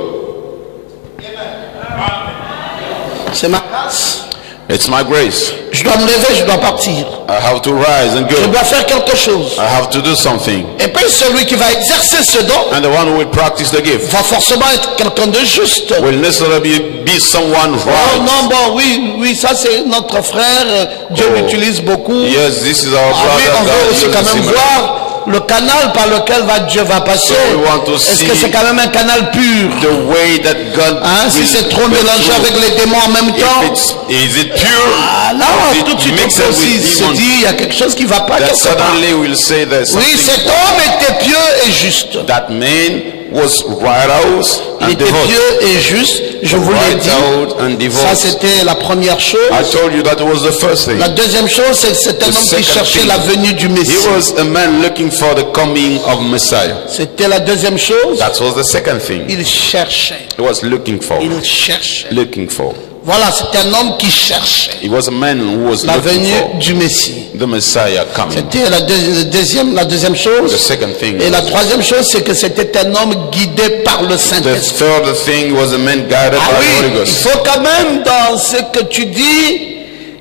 C'est ma grâce. It's my grace. Je dois me lever, je dois partir. I have to rise and Je go. dois faire quelque chose. I have to do something. Et puis celui qui va exercer ce don And the one who will practice the gift va forcément être quelqu'un de juste. will necessarily be someone Oh right. non, bon, oui, ça c'est notre frère. Dieu Oh. l'utilise beaucoup. Yes, this is our Ah oui, on brother. veut God aussi quand uses même him. voir le canal par lequel Dieu va passer. So we want to Est-ce que see c'est quand même un canal pur? The way that God Hein, si will c'est trop go mélangé through. avec les démons en même If temps, is it pure? ah là, Is tout de it suite mixed on with se demons? dit, il y a quelque chose qui va pas That quelque part. suddenly will say there's Oui, something. cet homme était pieux et juste. That man was righteous Il and était devout. pieux et juste, je vous l'ai dit. Righteous and devout. Ça, c'était la première chose. I told you that was the first thing. La deuxième chose, c'est que c'était un The homme qui second cherchait thing. la venue du He Messie. was a man looking for the coming of Messiah. C'était la deuxième chose. That was the second thing. Il cherchait. He was looking for. Il cherchait. Looking for. Voilà, c'était un homme qui cherchait He was a man who was la looking venue for du Messie. the Messiah coming. C'était la deuxième The chose. second thing. Et la troisième chose, c'est que c'était un homme guidé par le The Saint-Esprit. third thing was a man guided Ah by the oui, Holy il Ghost. faut quand même dans ce que tu dis,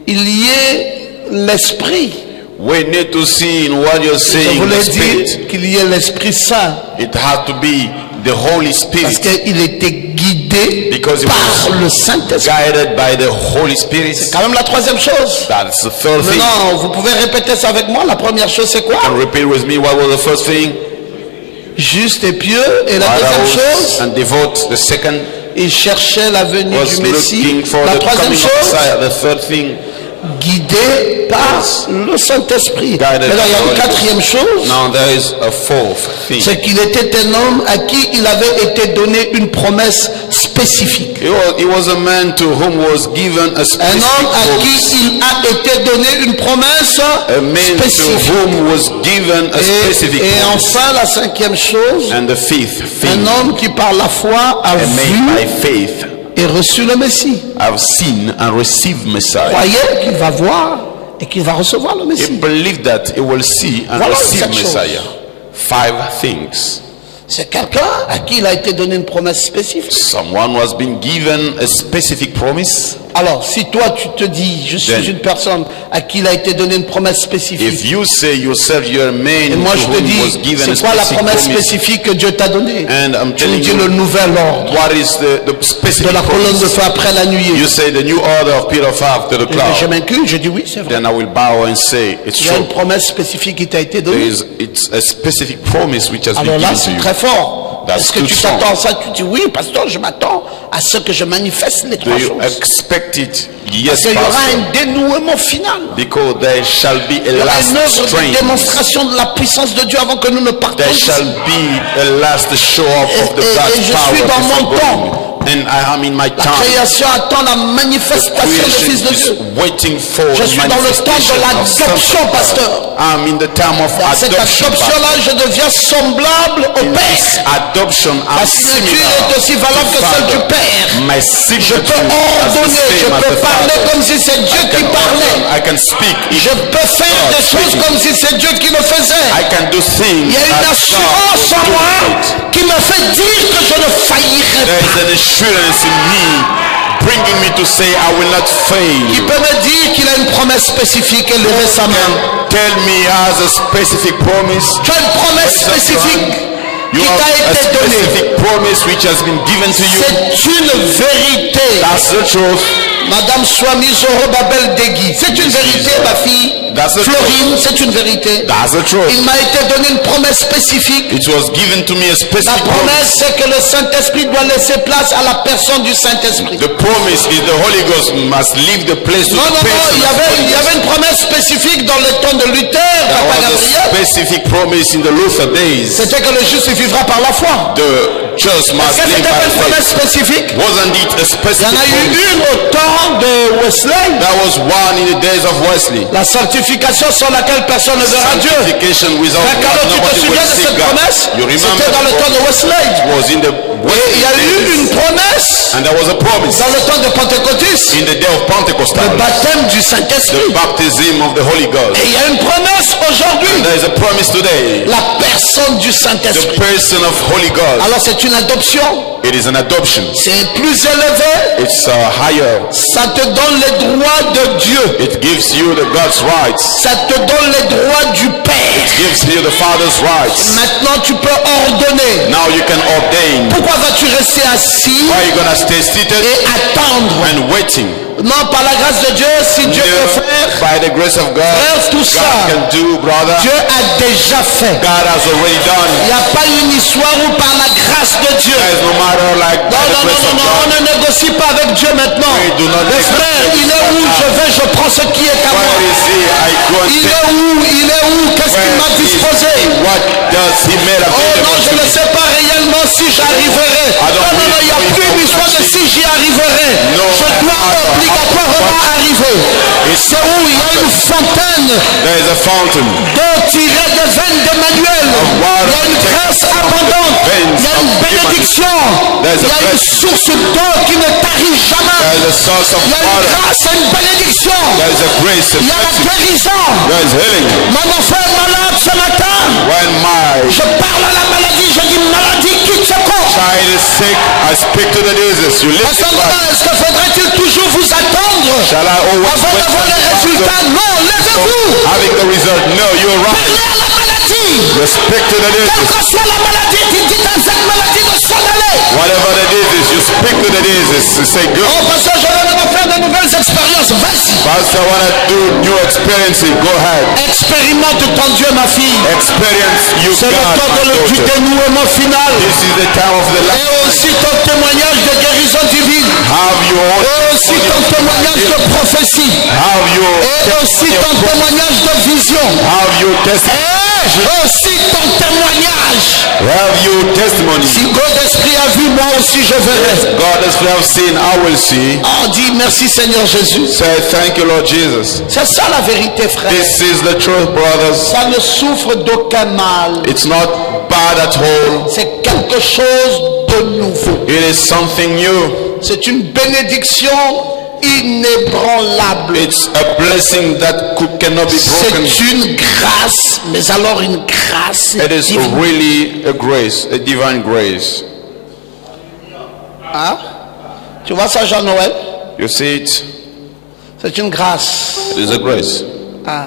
il y ait l'Esprit. We need to see in what you're Je saying, voulais the Spirit. dire qu'il y ait l'Esprit Saint. It had to be the Holy Parce Spirit, qu'il était guidé Because he par was le Saint-Esprit. guided by the Holy Spirit. C'est quand même la troisième chose. That's the third thing. Maintenant, vous pouvez répéter ça avec moi. La première chose, c'est quoi? And repeat with me what was the first thing? Juste et pieux. Et la deuxième Righteous chose, and devout. The second il cherchait la venue was du Messie. looking for La the troisième coming of chose, Messiah. The third thing, guidé par le Saint-Esprit. Guided Mais là, il y a by une the Holy quatrième chose, now there is a fourth thing. c'est qu'il était un homme à qui il avait été donné une promesse spécifique. He was a man to whom was given a Un specific homme à qui promise. il a été donné une promesse A man to spécifique. whom was given a specific Et promise. enfin, la cinquième chose, And the fifth un thing, homme qui par la foi a a man vu by faith et reçu le Messie. have seen and received Messiah. Croyait qu'il va voir et qu'il va recevoir le He Messie. believed that he will see and Voilà receive cette chose. Messiah. 5 things. C'est quelqu'un à qui il a été donné une promesse spécifique. Someone was being given a specific promise. Alors, si toi tu te dis, je suis Then- une personne à qui il a été donné une promesse spécifique, If you say yourself you're a et man moi to je te whom was dis, given a c'est quoi la specific promesse promise, spécifique que Dieu t'a donnée? and I'm Tu me telling dis you le nouvel ordre what is the de specific la colonne de promise, feu après la nuit. you say the new order of Peter of after the Je cloud. m'incline, je dis oui, c'est vrai. Then I will bow and say it's Il y a true. une promesse spécifique qui t'a été There donnée. it's a specific promise which has Alors been là, given to c'est you. très fort. That's Est-ce que too tu strong. t'attends à ça? Tu dis oui, pasteur, je m'attends à ce que je manifeste les Do trois you choses. expect it? Parce Yes, qu'il y aura Pastor. un dénouement final. Because there shall be Il a y aura une last œuvre de strength. démonstration de la puissance de Dieu avant que nous ne partons There d'ici. shall be a last show up of the Et God's je suis power dans before mon going. temps. And I am in my La time. création attend la manifestation du Creation Fils de is Dieu. waiting for Je the suis dans le temps manifestation de of l'adoption, sons of pasteur. God. I'm in the time of Dans cette adoption. adoption-là, je deviens semblable au In this Père. adoption, Ma I'm signature similar est aussi valable to que celle du Father. Père. My Je signature peux is the ordonner, je same as peux the parler Father. comme si c'est Dieu qui parlait. I can speak. Je peux faire des choses comme si c'est Dieu qui le faisait. I can do things. Il y a une as assurance God en will moi do it. qui me fait dire que je ne faillirai There pas. is an assurance in me bringing me to say I will not fail. Qui peut me dire qu'il a une promesse spécifique et lever sa main. Tell me he has a specific promise. Tu as une promesse spécifique. You qui have t'a a été donnée. specific promise which has been given to you. C'est une vérité. That's the truth. Madame Swami Zorobabel Degui, c'est une vérité, ma fille. That's the Florine, c'est une vérité. That's the truth. Il m'a été donné une promesse spécifique. It was given to me a La specific promesse, promise. c'est que le Saint-Esprit doit laisser place à la personne du Saint-Esprit. The promise is the Holy Ghost must leave the place to Non, the non, non, person. il y avait une promesse spécifique dans le temps de Luther, There Papa was a Gabriel. specific promise in the Luther days. C'était que le juste vivra par la foi. The just Est-ce must que live c'était pas une by promesse faith. spécifique? Wasn't it a Il y specific en a eu promise? une au temps de Wesley. There was one in the days of Wesley. La sanctification sans laquelle personne ne verra Dieu. Sanctification without Frère Carlo, God, tu te nobody souviens will de see cette God. promesse? You remember C'était dans le temps de Wesley. it was in the Et il y a eu une days. promesse And there was a promise dans le temps de Pentecôtiste. in the day of Pentecost. Le baptême du The Saint-Esprit. baptism of the Holy Ghost. Et il y a une promesse aujourd'hui. There is a promise today. La personne du The Saint-Esprit. person of Holy Ghost. Alors c'est une adoption. It is an adoption. C'est plus élevé. It's higher. Ça te donne les droits de Dieu. It gives you the God's rights. Ça te donne les droits du Père. Gives you the Father's rights. Maintenant tu peux ordonner. Now you can ordain. Pourquoi vas-tu rester assis Why are you gonna stay seated et attendre? and waiting? Non, par la grâce de Dieu, si Dieu No, peut faire, by the grace of God, frère, tout God ça, can do, brother. Dieu a déjà fait. God has already Il done. n'y a pas une histoire où par la grâce de Dieu. There is no matter like by Non, the non, grace non, of non, non, on God. ne négocie pas avec Dieu maintenant. We do not Le negotiate frère, with il est où? Je vais, je prends ce qui est à moi. Where is he? I go and Il take. est où? Il est où? Qu'est-ce qu'il m'a Where is disposé? he? What does he made Oh non, available je to ne me? sais pas réellement si j'arriverai. I don't Non, non, non, il n'y a really plus know une histoire de if si j'y arriverai. No, Je dois I don't. obligatoirement arriver. C'est où? Il y a une fontaine There is a fountain. d'eau tirée des veines d'Emmanuel. Il y a une grâce abondante. Il y a une bénédiction. Il y a une source d'eau qui ne tarit There jamais. is a source of Il y a une water. grâce et une bénédiction. There is a grace, a Il y a la blessing. guérison. There is healing. Mon enfant est malade ce matin. When my Je parle à la maladie. Je dis maladie, quitte ce corps. child is sick, I speak to the disease. You À lift ce it moment, back. est-ce que faudrait-il toujours vous attendre Shall I always avant wait d'avoir les for résultats? Non, levez-vous. having the result? No, you're right. Parlez à la maladie. You speak to the Quelle disease. que soit la maladie, dites à cette maladie de s'en aller. Whatever the disease, you speak to the disease. You say, go. Oh, parce que je vais faire de nouvelles expériences. Vas-y. Pastor, I want to do new experiences. Go ahead. Expérimente ton Dieu, ma fille. Experience you C'est le God, temps my du daughter. dénouement final. This is the time of the Et last. aussi ton témoignage de guérison divine. Have your own Et aussi ton témoignage de prophétie. Have your Et aussi ton témoignage de vision. have your testimony. Et aussi ton témoignage. Have your testimony. Si God d'esprit a vu, moi aussi je verrai. God as we have seen, I will see. Oh, dis merci Seigneur Jésus. Say thank you, Lord Jesus. C'est ça la vérité, frère. This is the truth, brothers. Ça ne souffre d'aucun mal. It's not bad at all. C'est quelque chose de nouveau. It is something new. C'est une bénédiction inébranlable. It's a blessing that cannot be broken. C'est une grâce, mais alors une grâce It is divine. really a grace, a divine grace. Hein? Tu vois ça, Jean-Noël? You see it? C'est une grâce. It is a grace. Ah.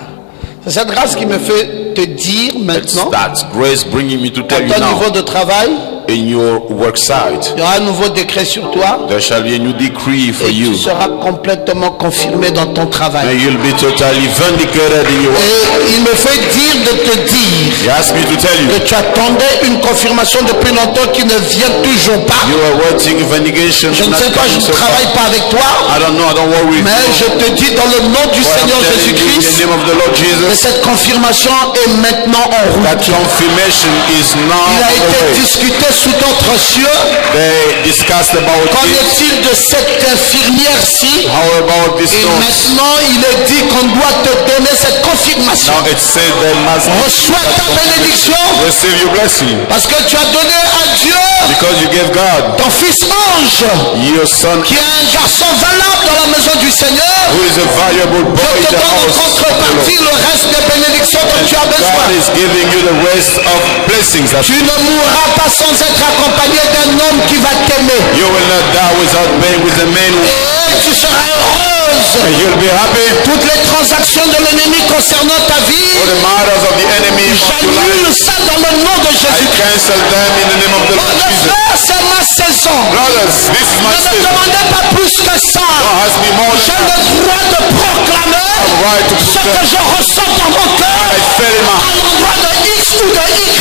C'est cette grâce qui me fait te dire It's maintenant, that grace bringing me to à tell you ton now, niveau de travail, in your work site, il y aura un nouveau décret sur toi there shall be a new decree for et tu you. seras complètement confirmé dans ton And travail. you'll be totally vindicated in your work. Et il me fait dire de te dire He asked me to tell you, que tu attendais une confirmation depuis longtemps qui ne vient toujours pas. you are waiting vindication. Je ne not sais pas, je coming ne so far. travaille pas avec toi, I don't know, I don't worry. mais je te dis dans le nom du But I'm Seigneur telling you in the Jésus-Christ name of the Lord que Jesus, cette confirmation est maintenant en that route. confirmation is now Il a on the été way. discuté sous d'autres cieux. They discussed about Qu'en it. est-il de cette infirmière-ci? How about this Et nurse? maintenant, il est dit qu'on doit te donner cette confirmation. Now it says they must Reçois ta bénédiction receive your blessing parce que tu as donné à Dieu because you gave God ton fils ange your son qui est un garçon valable dans la maison du Seigneur. who is a valuable boy Je in te the donne en house of the contrepartie Lord. le reste des bénédictions dont tu as God besoin. is giving you the rest of blessings. That Tu ne mourras pas sans être accompagné d'un homme qui va t'aimer. you will not die without being with the man who, Et tu seras heureuse. and you'll be happy. Toutes les transactions de l'ennemi concernant ta vie, For the matters of the enemy of your life, j'annule ça dans le nom de I Jésus. cancel them in the name of the Lord Jesus. Frère, c'est ma saison. Brothers, this is my Ne me season. demandez pas plus que ça. God has me more J'ai than le droit de proclamer right to ce que proclaim. je ressens dans mon cœur I feel in my à l'endroit de X ou de Y.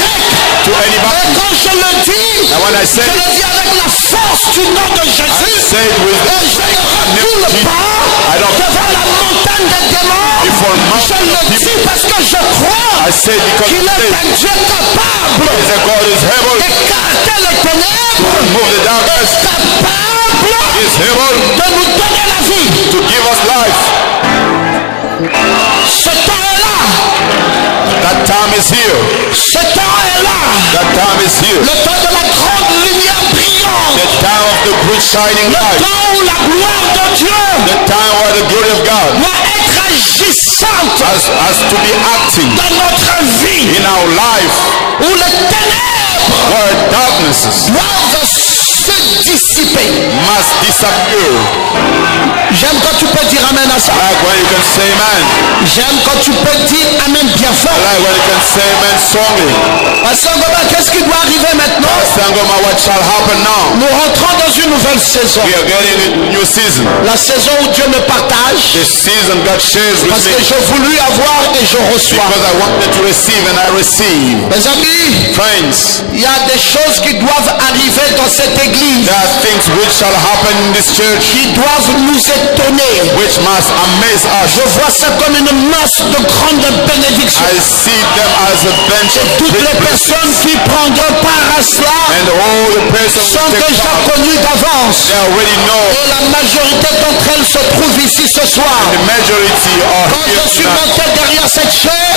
to Et anybody. quand je le dis, And when I je say le dis avec la force du nom de I Jésus. say it with Et je ne recule pas I don't devant la montagne des démons. before Je mountain le of dis people. parce que je crois I say because qu'il est faith un Dieu capable is a God is able d'écarter les to ténèbres, remove the darkness, capable is able de nous donner la vie. to give us life. Ce temps est là. That time is here. Ce temps est là. That time is here. Le temps de la grande lumière brillante. The time of the great shining Le light. temps où la gloire de Dieu The time where the glory of God doit être agissante has to be acting dans notre vie. in our life, Où les ténèbres where darknesses doivent se dissiper. must disappear. J'aime quand tu peux dire amen à ça. Like when you can say amen. J'aime quand tu peux dire amen bien fort. Like when you can say amen strongly. Pasteur Goma, qu'est-ce qui doit arriver maintenant? Sangoma, what shall happen now? Nous rentrons dans une nouvelle saison. We are getting a new season. La saison où Dieu me partage. The season God shares with Parce que me j'ai voulu avoir et je reçois. because I wanted to receive and I receive. Mes amis, Friends, il y a des choses qui doivent arriver dans cette église. there are things which shall happen in this church Qui doivent nous étonner. which must amaze us. Je vois ça comme une masse de grandes bénédictions. I see them as a bench of Toutes great les blessings. personnes qui prendront part à cela And all the persons sont who take déjà part, connues d'avance. they already know. Et la majorité d'entre elles se trouvent ici ce soir. The majority are Quand here je suis tonight. monté derrière cette chair,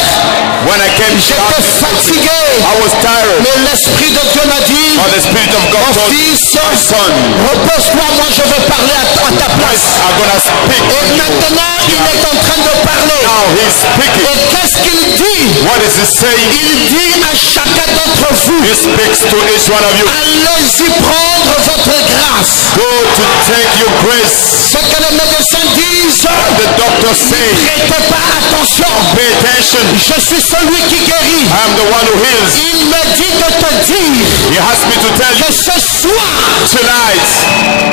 When I came j'étais down, fatigué. I was tired. Mais l'Esprit de Dieu m'a dit, But the Spirit of God mon told me, fils, son, repose-toi, moi je vais parler à ta place. I'm going to speak to Et you. maintenant, il est en train de parler. Now he's speaking. Et qu'est-ce qu'il dit? What is he saying? Il dit à chacun d'entre vous, He speaks to each one of you. allez-y prendre votre grâce. Go to take your grace. Ce que les médecins disent, The doctor says, prêtez pas attention. pay attention. Je suis celui qui guérit. I am the one who heals. Il me dit de te dire He asked me to tell you que ce soir, tonight,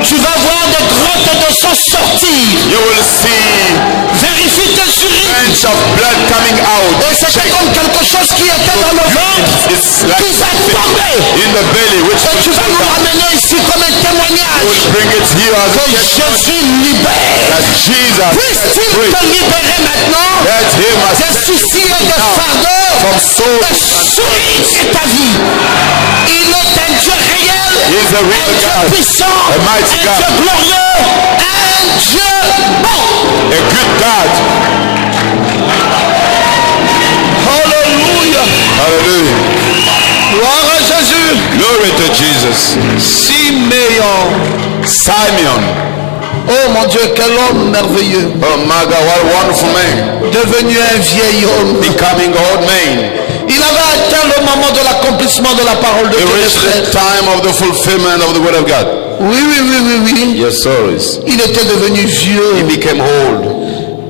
tu vas voir des grottes de sang sortir. you will see Vérifie tes urines. bench of blood coming out. Et c'était comme quelque chose qui était dans le ventre, It's like qui va tomber. in the belly, which Et tu vas nous ramener ici comme un témoignage will bring it here as a que testimony Jésus libère. that Jesus Puisse-t-il free. te libérer maintenant Let him des soucis et des fardeaux from soul. et souris ta vie. Il est un Dieu réel, He is a un real Dieu God, puissant, a mighty un God. Dieu glorieux, un Dieu bon. a good God. Alléluia. Hallelujah. Gloire à Jésus. Glory to Jesus. Siméon. Simeon. Oh mon Dieu, quel homme merveilleux. Oh my God, what a wonderful man. Devenu un vieil homme. Becoming old man. Il avait atteint le moment de l'accomplissement de la parole de He Dieu. reached the frère. time of the fulfillment of the word of God. Oui. Yes, sir. Il était devenu He vieux. became old.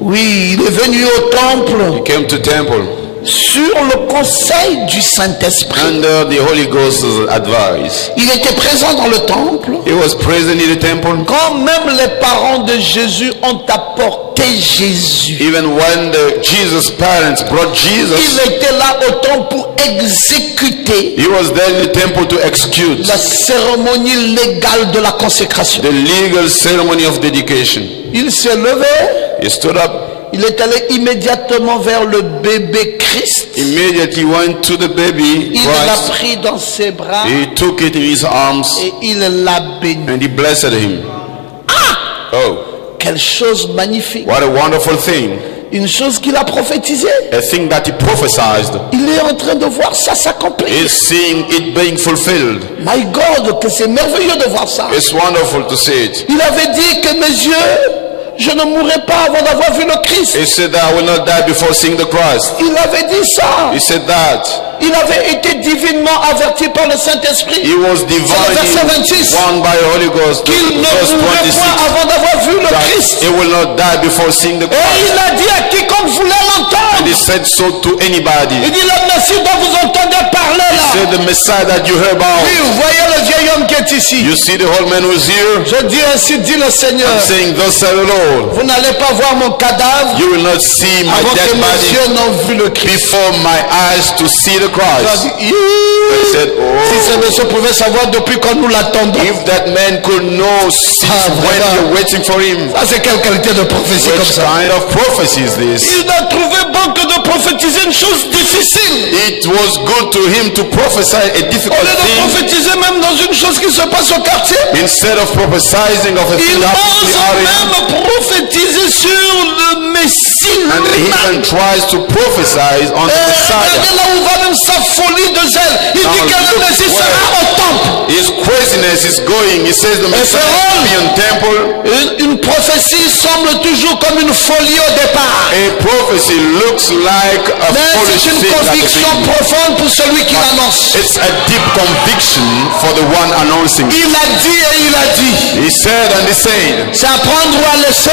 Oui, il est venu au temple He came to temple sur le conseil du Saint-Esprit. under the Holy Ghost's advice. Il était présent dans le temple. He was present in the temple. Quand même les parents de Jésus ont apporté Jésus. Even when Jesus' parents brought Jesus, Il était là au temple pour exécuter he was there in the temple to execute la cérémonie légale de la consécration. the legal ceremony of dedication. Il s'est levé. He stood up, Il est allé immédiatement vers le bébé Christ. immediately went to the baby Il l'a Christ. pris dans ses bras He took it in his arms et il l'a béni. and he blessed him. Oh, Quelle chose magnifique. what a wonderful thing. Une chose qu'il a prophétisée. A thing that he prophesied. Il est en train de voir ça s'accomplir. He's seeing it being fulfilled. My God, que c'est merveilleux de voir ça. It's wonderful to see it. Il avait dit que mes yeux, je ne mourrai pas avant d'avoir vu le Christ. He said that I will not die before seeing the Christ. Il avait dit ça. He said that. Il avait été divinement averti par le Saint-Esprit He was verset 26. divinely warned by the Holy Ghost. qu'il ne Verse mourrait 26. point avant d'avoir vu le That Christ. he will not die before seeing the Et Christ. il a dit à quiconque voulait And l'entendre. he said so to Il anybody. dit, le Messie dont vous entendez parler said the Messiah that you heard about. Oui, vous voyez le vieil homme qui est ici. You see the old man who's here? Je dis ainsi, dit le Seigneur. I'm saying, thus said the Lord. Vous n'allez pas voir mon cadavre You will not see my avant que dead mes body yeux n'ont vu le Christ. before my eyes to see the Il a Christ. dit, I said, si ce oh, monsieur pouvait savoir depuis quand nous l'attendons. if that man could know since when vraiment. you're waiting for him. Ça, c'est quelle qualité de prophétie comme Which ça? kind of prophecy is this? Il a trouvé bon que de prophétiser une chose difficile. It was good to him to prophesy a Au difficult lieu de thing prophétiser même dans une chose qui se passe au quartier, instead of prophesying of a il thing happening in ose the area. même prophétiser sur le Messie And he even lui-même. tries to prophesy on the Regardez Messiah. là où va même sa folie de zèle. Il dit que le look Messie where sera au temple. his craziness is going. He says the Messiah will be in temple. Une prophétie semble toujours comme une folie au départ. A prophecy looks like a Mais foolish c'est une thing at the conviction beginning. profonde pour celui qui l'annonce. It's a deep conviction for the one announcing. Il a dit et il a dit. He said and he said, C'est à prendre ou à laisser.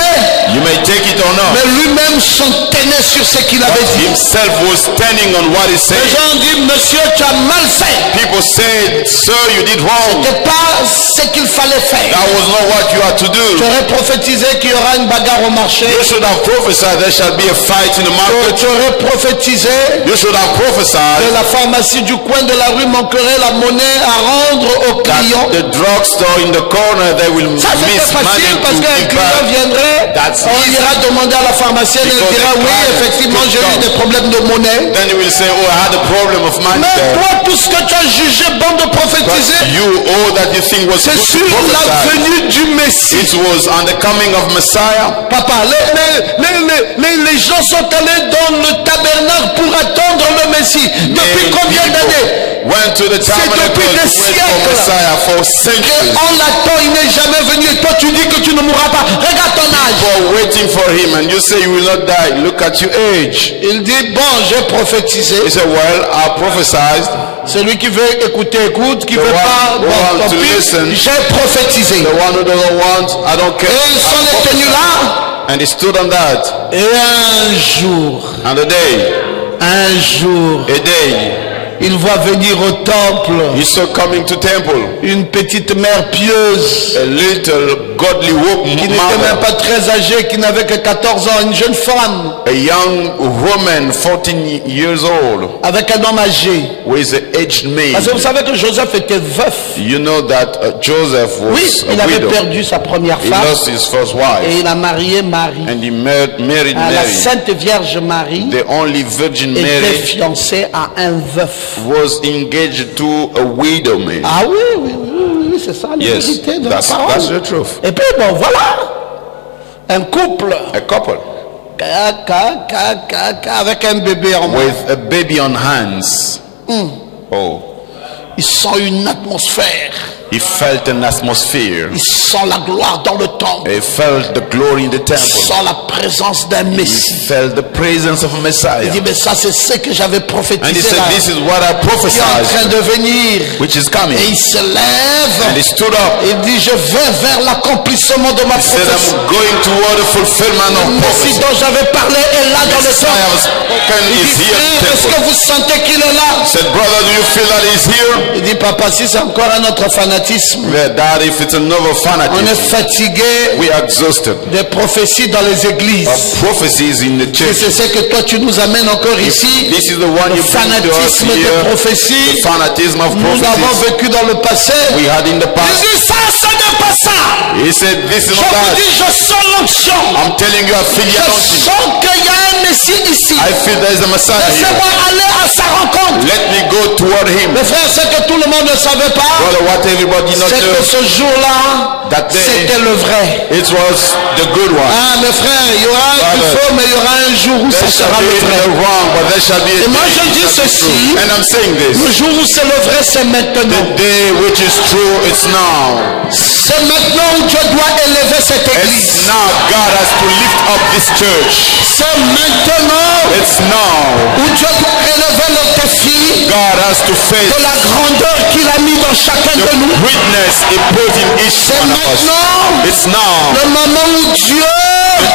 you may take it or Mais not. lui-même s'en tenait sur ce qu'il avait dit. Himself was standing on what he Les said. gens disent, monsieur, tu as mal fait. People said, sir, you did wrong. Ce n'est pas ce qu'il fallait faire. That was not what you had to Tu do. aurais prophétisé qu'il y aura une bagarre au marché. You should have prophesied there shall be a fight in the market. Tu aurais prophétisé You should have que prophesied la pharmacie du coin de la rue manquerait la monnaie à rendre aux clients. that the drugstore in the corner they will Ça miss c'était money facile to parce qu'un give client back. viendrait, That's on easy. ira demander à la pharmacienne, elle Because dira the oui, client effectivement could j'ai eu come. des problèmes de monnaie. Then you will say, oh, I had a problem of money Mais there. toi, tout ce que tu as jugé bon de But prophétiser, you, all that you think was c'est good sur to la prophesy, venue du Messie. it was on the coming of Messiah. Papa, les gens sont allés dans le tabernacle pour attendre le Messie. Depuis And combien people d'années? went to the tabernacle depuis des to wait for siècles. Messiah for centuries. On l'attend, il n'est jamais venu. Et toi, tu dis que tu ne mourras pas. Regarde ton âge. For waiting for him, and you say you will not die. Look at your age. Il dit, bon, j'ai prophétisé. He said, well, I prophesied. Celui qui veut écouter, écoute. Qui The veut one pas, who bon, wants tant to pis. listen. J'ai prophétisé. The one who doesn't want, I don't care. Et ils sont les tenus là. And he stood on that. Et un jour, And a day, il voit venir au temple he saw coming to temple une petite mère pieuse a little godly qui n'était même mother, pas très âgée, qui n'avait que 14 ans, une jeune femme a young woman, 14 years old, avec un homme âgé. with an aged Parce que man. vous savez que Joseph était veuf. You know that Joseph Oui, was il a avait widow. perdu sa première He femme lost his first et wife, il a marié Marie. and he married À la Mary. Sainte Vierge Marie The only Virgin était Mary fiancée à un veuf. was engaged to a widow man. Ah oui, c'est ça la Yes, vérité de la that's parole. the truth. Et puis bon, voilà, un couple A couple avec un bébé en main. with a baby on hands. Oh, Ils sentent une atmosphère. he felt an atmosphere. Ils sentent la gloire dans le temple. He felt the glory in the Ils temple. sentent la présence d'un He Messie. felt the presence of a Il Messiah. dit, mais ça c'est ce que j'avais And he prophétisé said, là, this is what I qui est en train prophesied, de venir. which is coming. Et il se And lève. he stood up. Il dit, je vais vers l'accomplissement de ma He said, prophétie. I'm going toward the fulfillment Le of Messie prophecy. dont j'avais parlé est là dans le Messiah temple. was spoken Il is dit, here in frère, the est-ce que temple. vous sentez qu'il est là? He said, brother, do you feel that he's here? Il dit, papa, si c'est encore un autre fanatisme, Yeah, Dad, if it's another on est fanatism, fatigué we are exhausted des prophéties dans les églises. of prophecies in the Et church. c'est ce que toi tu nous amènes encore ici. This is the one Le you bring to us fanatisme des here. prophéties. The fanatism of Nous l'avons prophecies vécu dans le passé. we had in the Il past. dit ça n'est pas ça. He said, this is Je not vous that. dis, je sens l'onction. I'm telling you, I feel the Je anointing. sens qu'il y a un Messie ici. I feel there is a Messiah here. Laissez-moi aller à sa rencontre. Let me go toward him. Mes frères, c'est que tout le monde ne savait pas. Brother, what everybody not C'est que know, ce jour-là, That day, c'était le vrai. it was the good one. Ah, mes frères, il y aura du Brother, faux, mais il y aura un jour où ça There shall sera le be vrai. the wrong, but there shall be a Et moi, day je dis that is ceci. true. And I'm saying Le this. jour où c'est le vrai, c'est maintenant. The day which is true, it's now. C'est maintenant où Dieu doit élever cette église. It's now God has to lift up this church. C'est maintenant It's now où Dieu doit élever le défi God has to face de la grandeur qu'il a mis dans chacun the de nous. witness He put in each C'est one of us. maintenant It's now le moment où Dieu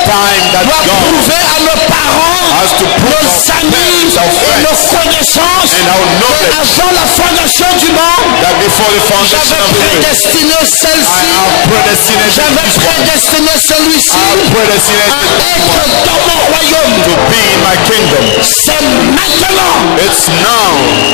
time that doit God prouver à nos parents, has to prove nos our amis parents, our et friends, nos connaissances and our knowledge avant la fondation du monde, that before the foundation j'avais of the world, prédestiné I celle-ci, have predestinated j'avais this one. prédestiné celui-ci I have predestinated à this être one dans mon royaume. to be in my kingdom. C'est maintenant. It's now.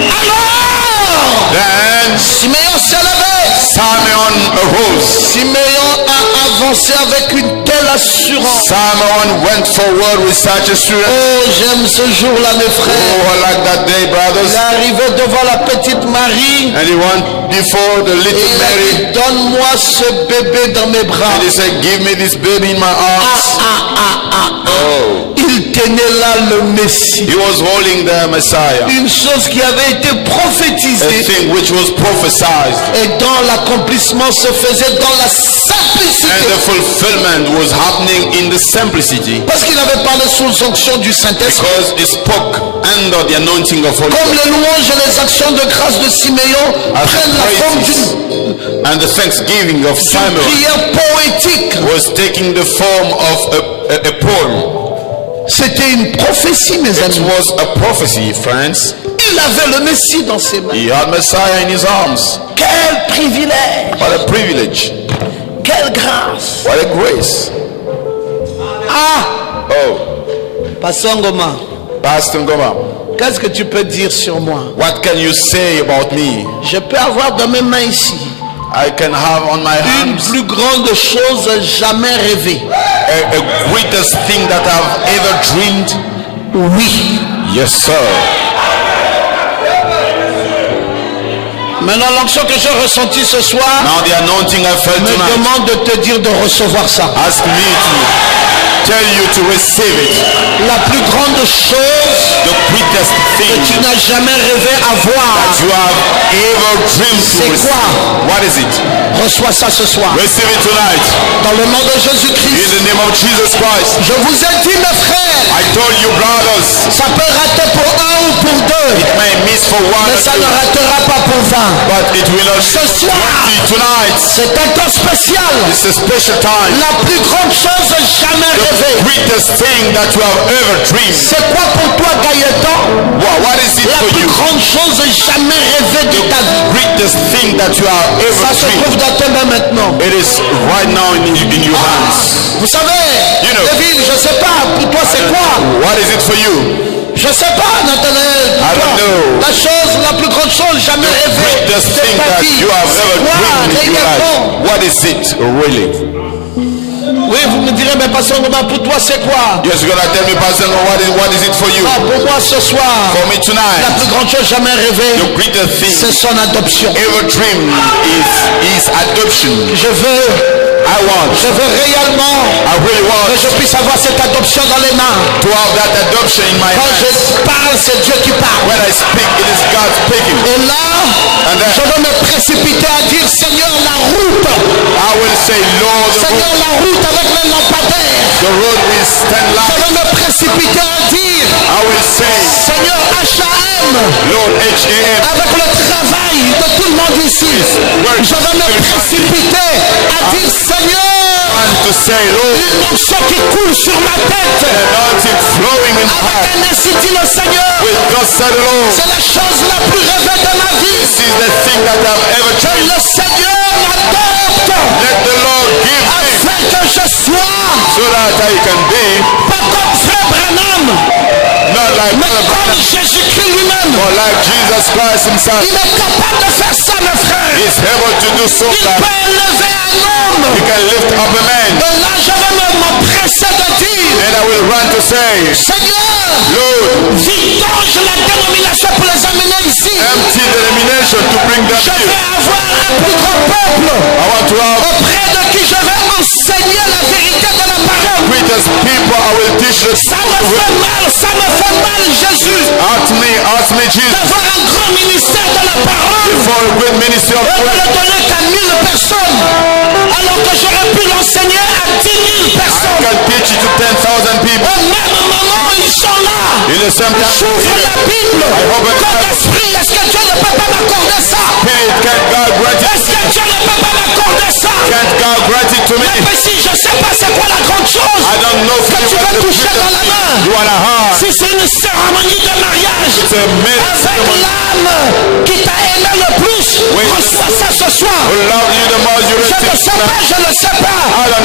Alors, Then Simeon s'est levé. Simeon arose. Simeon a avancé avec une telle assurance. Simeon went forward with such assurance. Oh, j'aime ce jour-là, mes frères. Oh, I like that day, Il brothers. est arrivé devant la petite Marie. And he went before the Et little il a Mary. dit, donne-moi ce bébé dans mes bras. And he said, give me this baby in my arms. Oh. Il tenait là le Messie. He was holding the Messiah. Une chose qui avait été A prophétisée. thing which was prophesied. Et dont l'accomplissement se faisait dans la And simplicité. the fulfillment was happening in the simplicity. Parce qu'il avait parlé sous l'onction du Saint-Esprit. Because he spoke under the anointing of Holy Comme Ghost. les louanges et les actions de grâce de Simeon As prennent la the forme praises d'une and the thanksgiving of Simeon prière poétique. was taking the form of a poem. C'était une prophétie, mes It amis. was a prophecy, friends. Il avait le Messie dans ses mains. He had Messiah in his arms. Quel privilège, What a privilege. quelle grâce. What a grace. Ah, Oh, Pasteur Ngoma, Pastor Ngoma, qu'est-ce que tu peux dire sur moi? what can you say about me? Je peux avoir dans mes mains ici I can have on my une hands plus grande chose jamais rêvée. a greatest thing that I've ever dreamed. Oui. Yes, sir. Maintenant, l'onction que j'ai ressentie ce soir Now the anointing I felt me tonight demande de te dire de recevoir ça. ask me to tell you to receive it. La plus grande chose The greatest que thing tu n'as jamais rêvé avoir. that you have ever dreamed to C'est receive. quoi? What is it? Reçois ça ce soir. Receive it tonight. Dans le nom de In Jésus-Christ. the name of Jesus Christ. Je vous ai dit, mes frères, I told you, brothers, ça peut rater pour un ou pour deux, it may miss for one mais or ça ne two, ratera pas pour 20. but it will not Ce miss soir, 20 tonight. c'est un temps spécial. It's a special time. La plus grande chose jamais The rêvée. greatest thing that you have ever dreamed. C'est quoi pour toi, Gaëtan? What is it La for plus you? grande chose jamais rêvée de ta vie. Greatest thing that you have ever Ça se trouve dreamed. dans tes mains maintenant. It is right now in your hands. Vous savez, You know. David, je sais pas, pour toi c'est quoi? What is it for you? Je sais pas, Nathanaël, pour I toi, don't know. la chose, la plus grande chose jamais rêvée Greatest de thing ta that vie. you have C'est ever quoi, dreamed in your réellement? life. What is it really? Oui, vous me direz, mais Pasteur Ngoma, pour toi c'est quoi? Yes, you're gonna tell me, Pastor, what is it for you? Ah, pour moi ce soir, For me la tonight, plus grande chose jamais rêvée, the greatest thing c'est son adoption. ever dreamed is adoption. Je veux réellement I really que want je puisse avoir cette adoption dans les mains. to have that adoption in my Quand hands. je parle, c'est Dieu qui parle. When I speak, it is God speaking. Et là, And then je veux me précipiter à dire, Seigneur, la route. I will say, Lord, Seigneur, la route avec les lampadaires. the road will stand Je light. veux me précipiter à dire, I will say, Seigneur, H.A.M. Lord, H-A-M, avec le travail de tout le monde ici. Je veux me précipiter à dire, Seigneur, and to say, Lord, une onction qui coule sur ma tête. the anointing flowing in my Avec heart. un ainsi dit le Seigneur. With God said alone, C'est la chose la plus rêvée de ma vie. this is the thing that I've ever Que dreamed. le Seigneur m'adopte Let the Lord give me afin que je sois so that I can be pas comme Frère Branham, not like mais Brother comme Branham, Jésus-Christ lui-même. but like Jesus Christ himself. Il est capable de faire ça, mes frères. He's able to do so Il that peut élever un homme. he can lift up a man. Et là, je vais m'empresser de dire, And I will run to say, Seigneur, Lord, vidange la dénomination pour les amener ici. empty the denomination to bring them Je here. vais avoir un plus grand peuple I want to have auprès de qui je vais enseigner la vérité de la parole. greatest people. I will teach the Ça me fait mal, Jésus, Ask me, Jesus, d'avoir un grand ministère de la parole for a great ministry of et de prayer. le donner qu'à 1000 personnes, alors que j'aurais pu l'enseigner à 10 000 I personnes. can teach it to 10,000 people. Au même moment, ils sont là. In the same time, J'ouvre la Bible. I open the Comme Bible. esprit, est-ce que Dieu ne peut pas m'accorder ça? Spirit, can God grant it? Est-ce que Dieu ne peut pas m'accorder ça? Can't God grant it to me? Mais si je ne sais pas c'est quoi la grande chose, I don't cérémonie de mariage It's a marriage avec ceremony. l'âme qui t'a aimé le plus. Reçois ça ce soir. Who love you the most, you Je ne receive sais pas, tonight. je ne sais pas.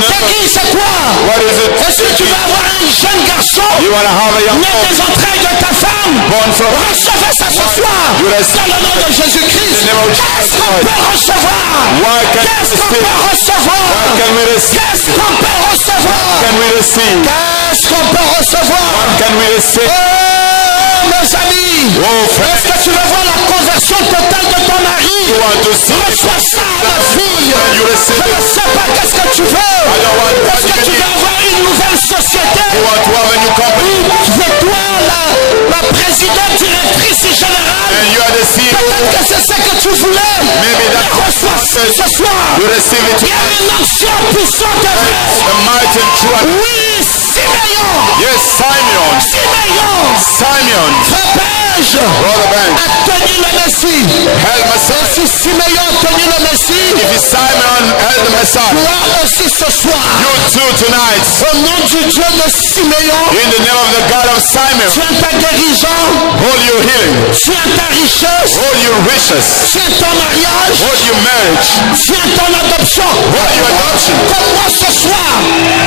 C'est qui, c'est quoi? What is it? Est-ce que tu vas avoir un jeune garçon You want to have a young né man des entrailles de ta femme? born from Recevez ça ce soir. You receive Dans le nom de Jésus-Christ. in the name of Qu'est-ce Jesus qu'on Christ. peut recevoir? Why can Qu'est-ce we qu'on receive? peut recevoir? What can we receive? Qu'est-ce qu'on peut recevoir? Can we receive? Qu'est-ce qu'on peut recevoir? Can we receive? Oh, mes amis, Oh, est-ce friends, que tu veux voir la conversion totale de ton mari? you want to see? Reçois ça, ma fille. You receive Je ne it. sais pas qu'est-ce que tu veux. don't want what Est-ce que you tu veux need. avoir une nouvelle société? You want to have a new company? C'est toi la présidente directrice générale. And you are the CEO. Peut-être que c'est ça que tu voulais. Maybe Mais that's reçois ça ce soir. You receive it. Il y a une action puissante de Dieu. The mighty and true. Oui, Simeon. Yes, Simeon. Simeon. Frère Brother Ben. a tenu le Messie. Held Messiah. Si Simeon a tenu le Messie, If it's Simon held the Messiah, toi aussi ce soir, you too tonight. au nom du Dieu de Simeon, In the name of the God of Simon, tiens ta guérison, hold your healing, tiens ta richesse, hold your riches, tiens ton mariage, hold your marriage, tiens ton adoption. hold your adoption. Comme moi ce soir,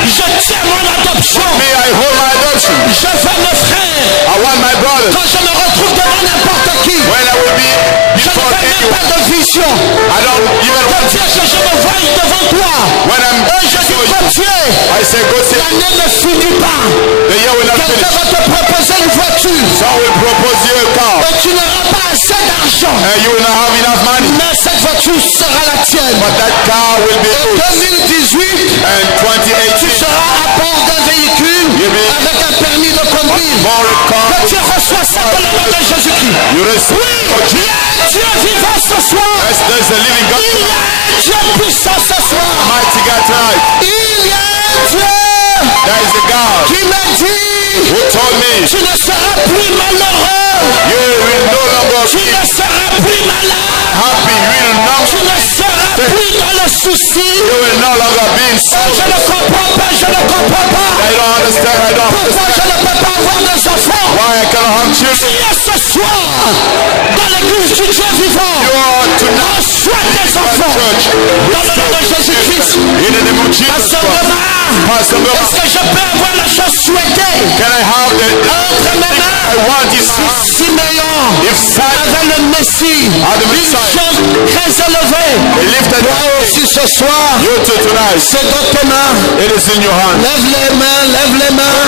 je tiens mon adoption. Me, I hold my adoption. Je veux mes frères. I want my brother. Quand je me retrouve devant n'importe qui, When I will be je ne before fais même anyone, pas de vision. I don't even De want to. dire que je me vois devant toi. When I'm Et je dis before que you, Dieu, I say, go see. l'année ne finit pas. The year will not Quelqu'un finish. va te proposer une voiture. Some will propose you a car, Et tu n'auras pas assez d'argent. and you will not have enough money. Mais cette voiture sera la tienne. But that car will be En yours. 2018, And tu 2018, seras à bord d'un véhicule avec un permis de conduire. more car. Que tu reçois ça dans le nom de Jésus-Christ. You receive. Oui, il y a un Dieu vivant ce soir. Yes, there's a living God. Il y a un Dieu puissant ce soir. Mighty God tonight. Il y a un Dieu There is a God qui m'a dit, who told me tu ne seras plus malheureux. you will no longer Tu be ne seras plus malade. happy. You will Tu not. ne seras plus dans le souci. You will no longer be in Oh, sorrow. je ne comprends pas, je ne comprends pas. I don't understand. I don't Pourquoi je understand ne peux pas avoir des enfants? why I cannot have children. Qui est ce soir dans l'église du Dieu vivant? You are tonight Reçois des in enfants church. dans le nom de Jésus-Christ. In the name of Jesus Pasteur Christ. Omar, Pastor Mbema, est-ce que je peux avoir la chose souhaitée can I have entre mes I mains? want is Simeon if Simon avait le Messie, had the une Messiah chose très élevée. lifted Toi aussi ce soir, you too tonight, c'est dans tes mains. it is in your hand. Lève les mains, lève les mains.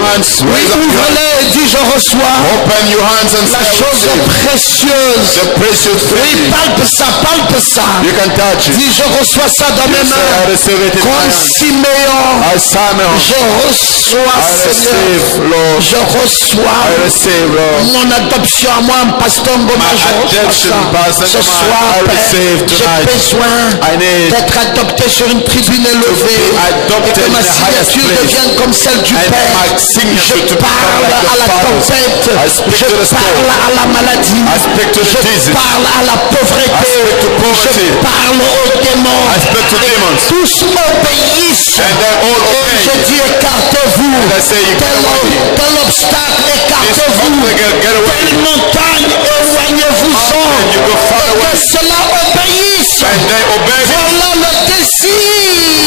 Hands, Oui, raise up your hands. ouvre-les et dis je reçois Open your hands and la say, chose précieuse. the precious Oui, thing. palpe ça, palpe ça. You can touch it. Dis je reçois ça dans mes Say, I mains. receive it in my Comme hand. Simeon, As Simon, je reçois, I Seigneur. receive, Lord. Je reçois I receive, Lord. mon adoption à moi, Pasteur Ngoma, My je reçois adoption, ça. Pastor Ce Ngoma, soir, I Père, receive j'ai tonight. besoin I need d'être adopté sur une tribune élevée adopted et que ma in the highest signature place. devienne comme celle du And Père. my signature Je to become parle like the à la Father's. tempête, I speak je to the storm. parle à la maladie, I speak to the je disease. parle à la pauvreté, I speak to poverty. je parle aux démons. I speak to demons. Tous obéissent. And they all Et obey. je dis écartez-vous. And I say, you get away. Tel obstacle, This écartez-vous. obstacle, get away. Telle montagne, éloignez-vous-en. And you go far Et away. que cela obéisse. And they obey me. Voilà le désir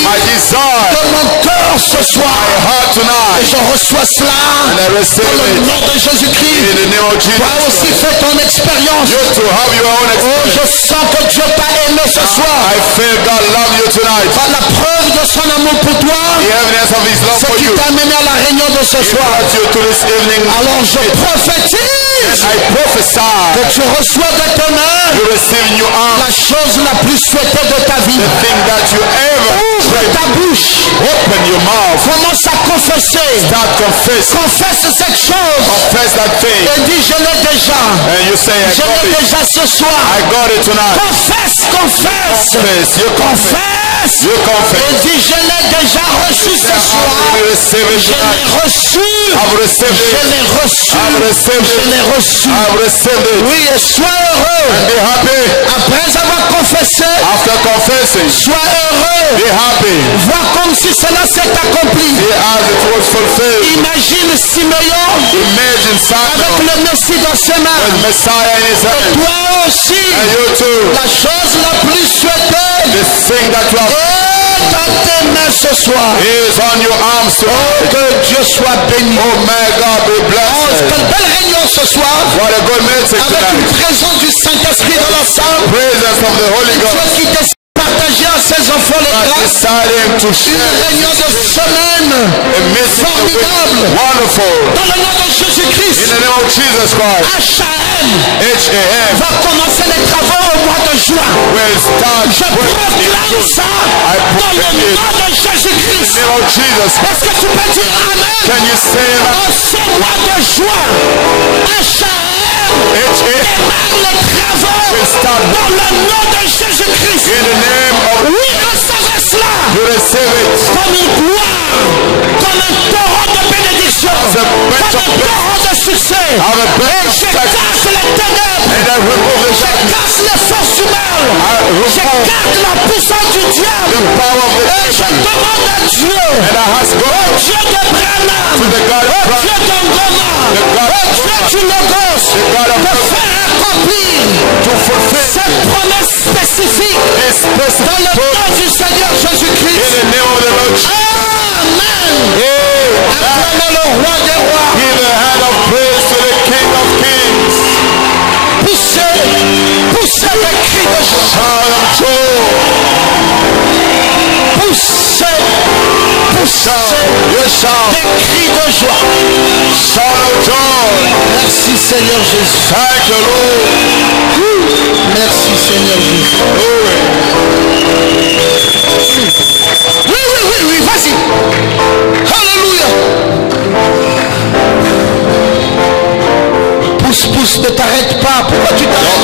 My desire, de mon cœur ce soir. my heart Et tonight. je reçois cela And I receive dans le it nom de in Jésus-Christ. the name of Toi aussi Jesus. fais ton expérience. You to have your own Oh, experience. je sens que Dieu t'a aimé ce soir. I feel God love you tonight. Par la preuve de son amour pour toi, The evidence of His love ce for qui you. t'a amené à la réunion de ce He soir. brought you to this evening. Alors je prophétise I prophesy que tu reçois de tes mains you receive in your arms la chose la plus souhaitée de ta vie. the thing that you ever Ouvre ta bouche. open your mouth. Commence à confesser. Start confess. Confesse cette chose. Confess that thing. Et dis je l'ai déjà. And you say, I Je got l'ai it. déjà ce soir. I got it tonight. Confesse, confesse. Confess. You confess. Confesse. You confess. Et dis je l'ai déjà reçu ce soir. You receive it Je l'ai tonight. reçu. I've received Je it. l'ai reçu. I've received Je it. l'ai reçu. I've received it. Oui, et sois heureux. And be happy. Après avoir confessé, After you're confessing, Sois heureux. be happy. Vois comme si cela s'est accompli. See as it was fulfilled. Imagine Siméon Imagine avec Samuel le Messie dans ses mains. with Messiah in his hand. Toi aussi, And you too. la chose la plus souhaitée The thing that you have est dans tes mains ce soir. is on your arms Oh, tonight. que Dieu soit béni. Oh may God be Oh, blessed. quelle belle réunion ce soir. What a good message Avec une tonight. présence du Saint-Esprit dans la salle. Presence of the Holy Dieu Ghost. qui décide de partager à ses enfants les grâces. Deciding to Une share réunion de semaine a message formidable. wonderful. Dans le nom de Jésus-Christ. In the name of Jesus Christ. HAM HAM va commencer les travaux au mois de juin. will start Je proclame ça dans le nom de in Jésus-Christ. the name of Jesus. Est-ce que tu peux dire Amen? Can you say that? En ce mois de juin, HAM démarre les travaux will start dans le nom de Jésus-Christ. in the name of Oui, recevez cela you receive it. comme une gloire, comme un torrent de bénédiction, comme un torrent de succès. Have a Et blessed je success. casse les ténèbres. And I remove the Je darkness, casse les forces du mal. remove Je garde la puissance du the diable. power of the Et je devil. demande à Dieu, And I ask God Dieu de Branham, to the God of Dieu Christ, d'Angoma, the God of Dieu du Logos, the God of de God, faire accomplir to fulfill cette promesse spécifique His dans le specific nom du Seigneur in Jésus-Christ. the name of the Lord Jesus. Amen. Amen. Acclamez le roi des rois. Give a hand of praise to the King of Kings. Poussez, poussez des cris de joie. Shout of joy. Poussez, poussez You shout. des cris de joie. Shout of joy. Merci Seigneur Jésus. Thank you, Lord. Merci Seigneur Jésus. Glory. Oui, vas-y. Alléluia. Pousse, ne t'arrête pas. Pourquoi tu t'arrêtes?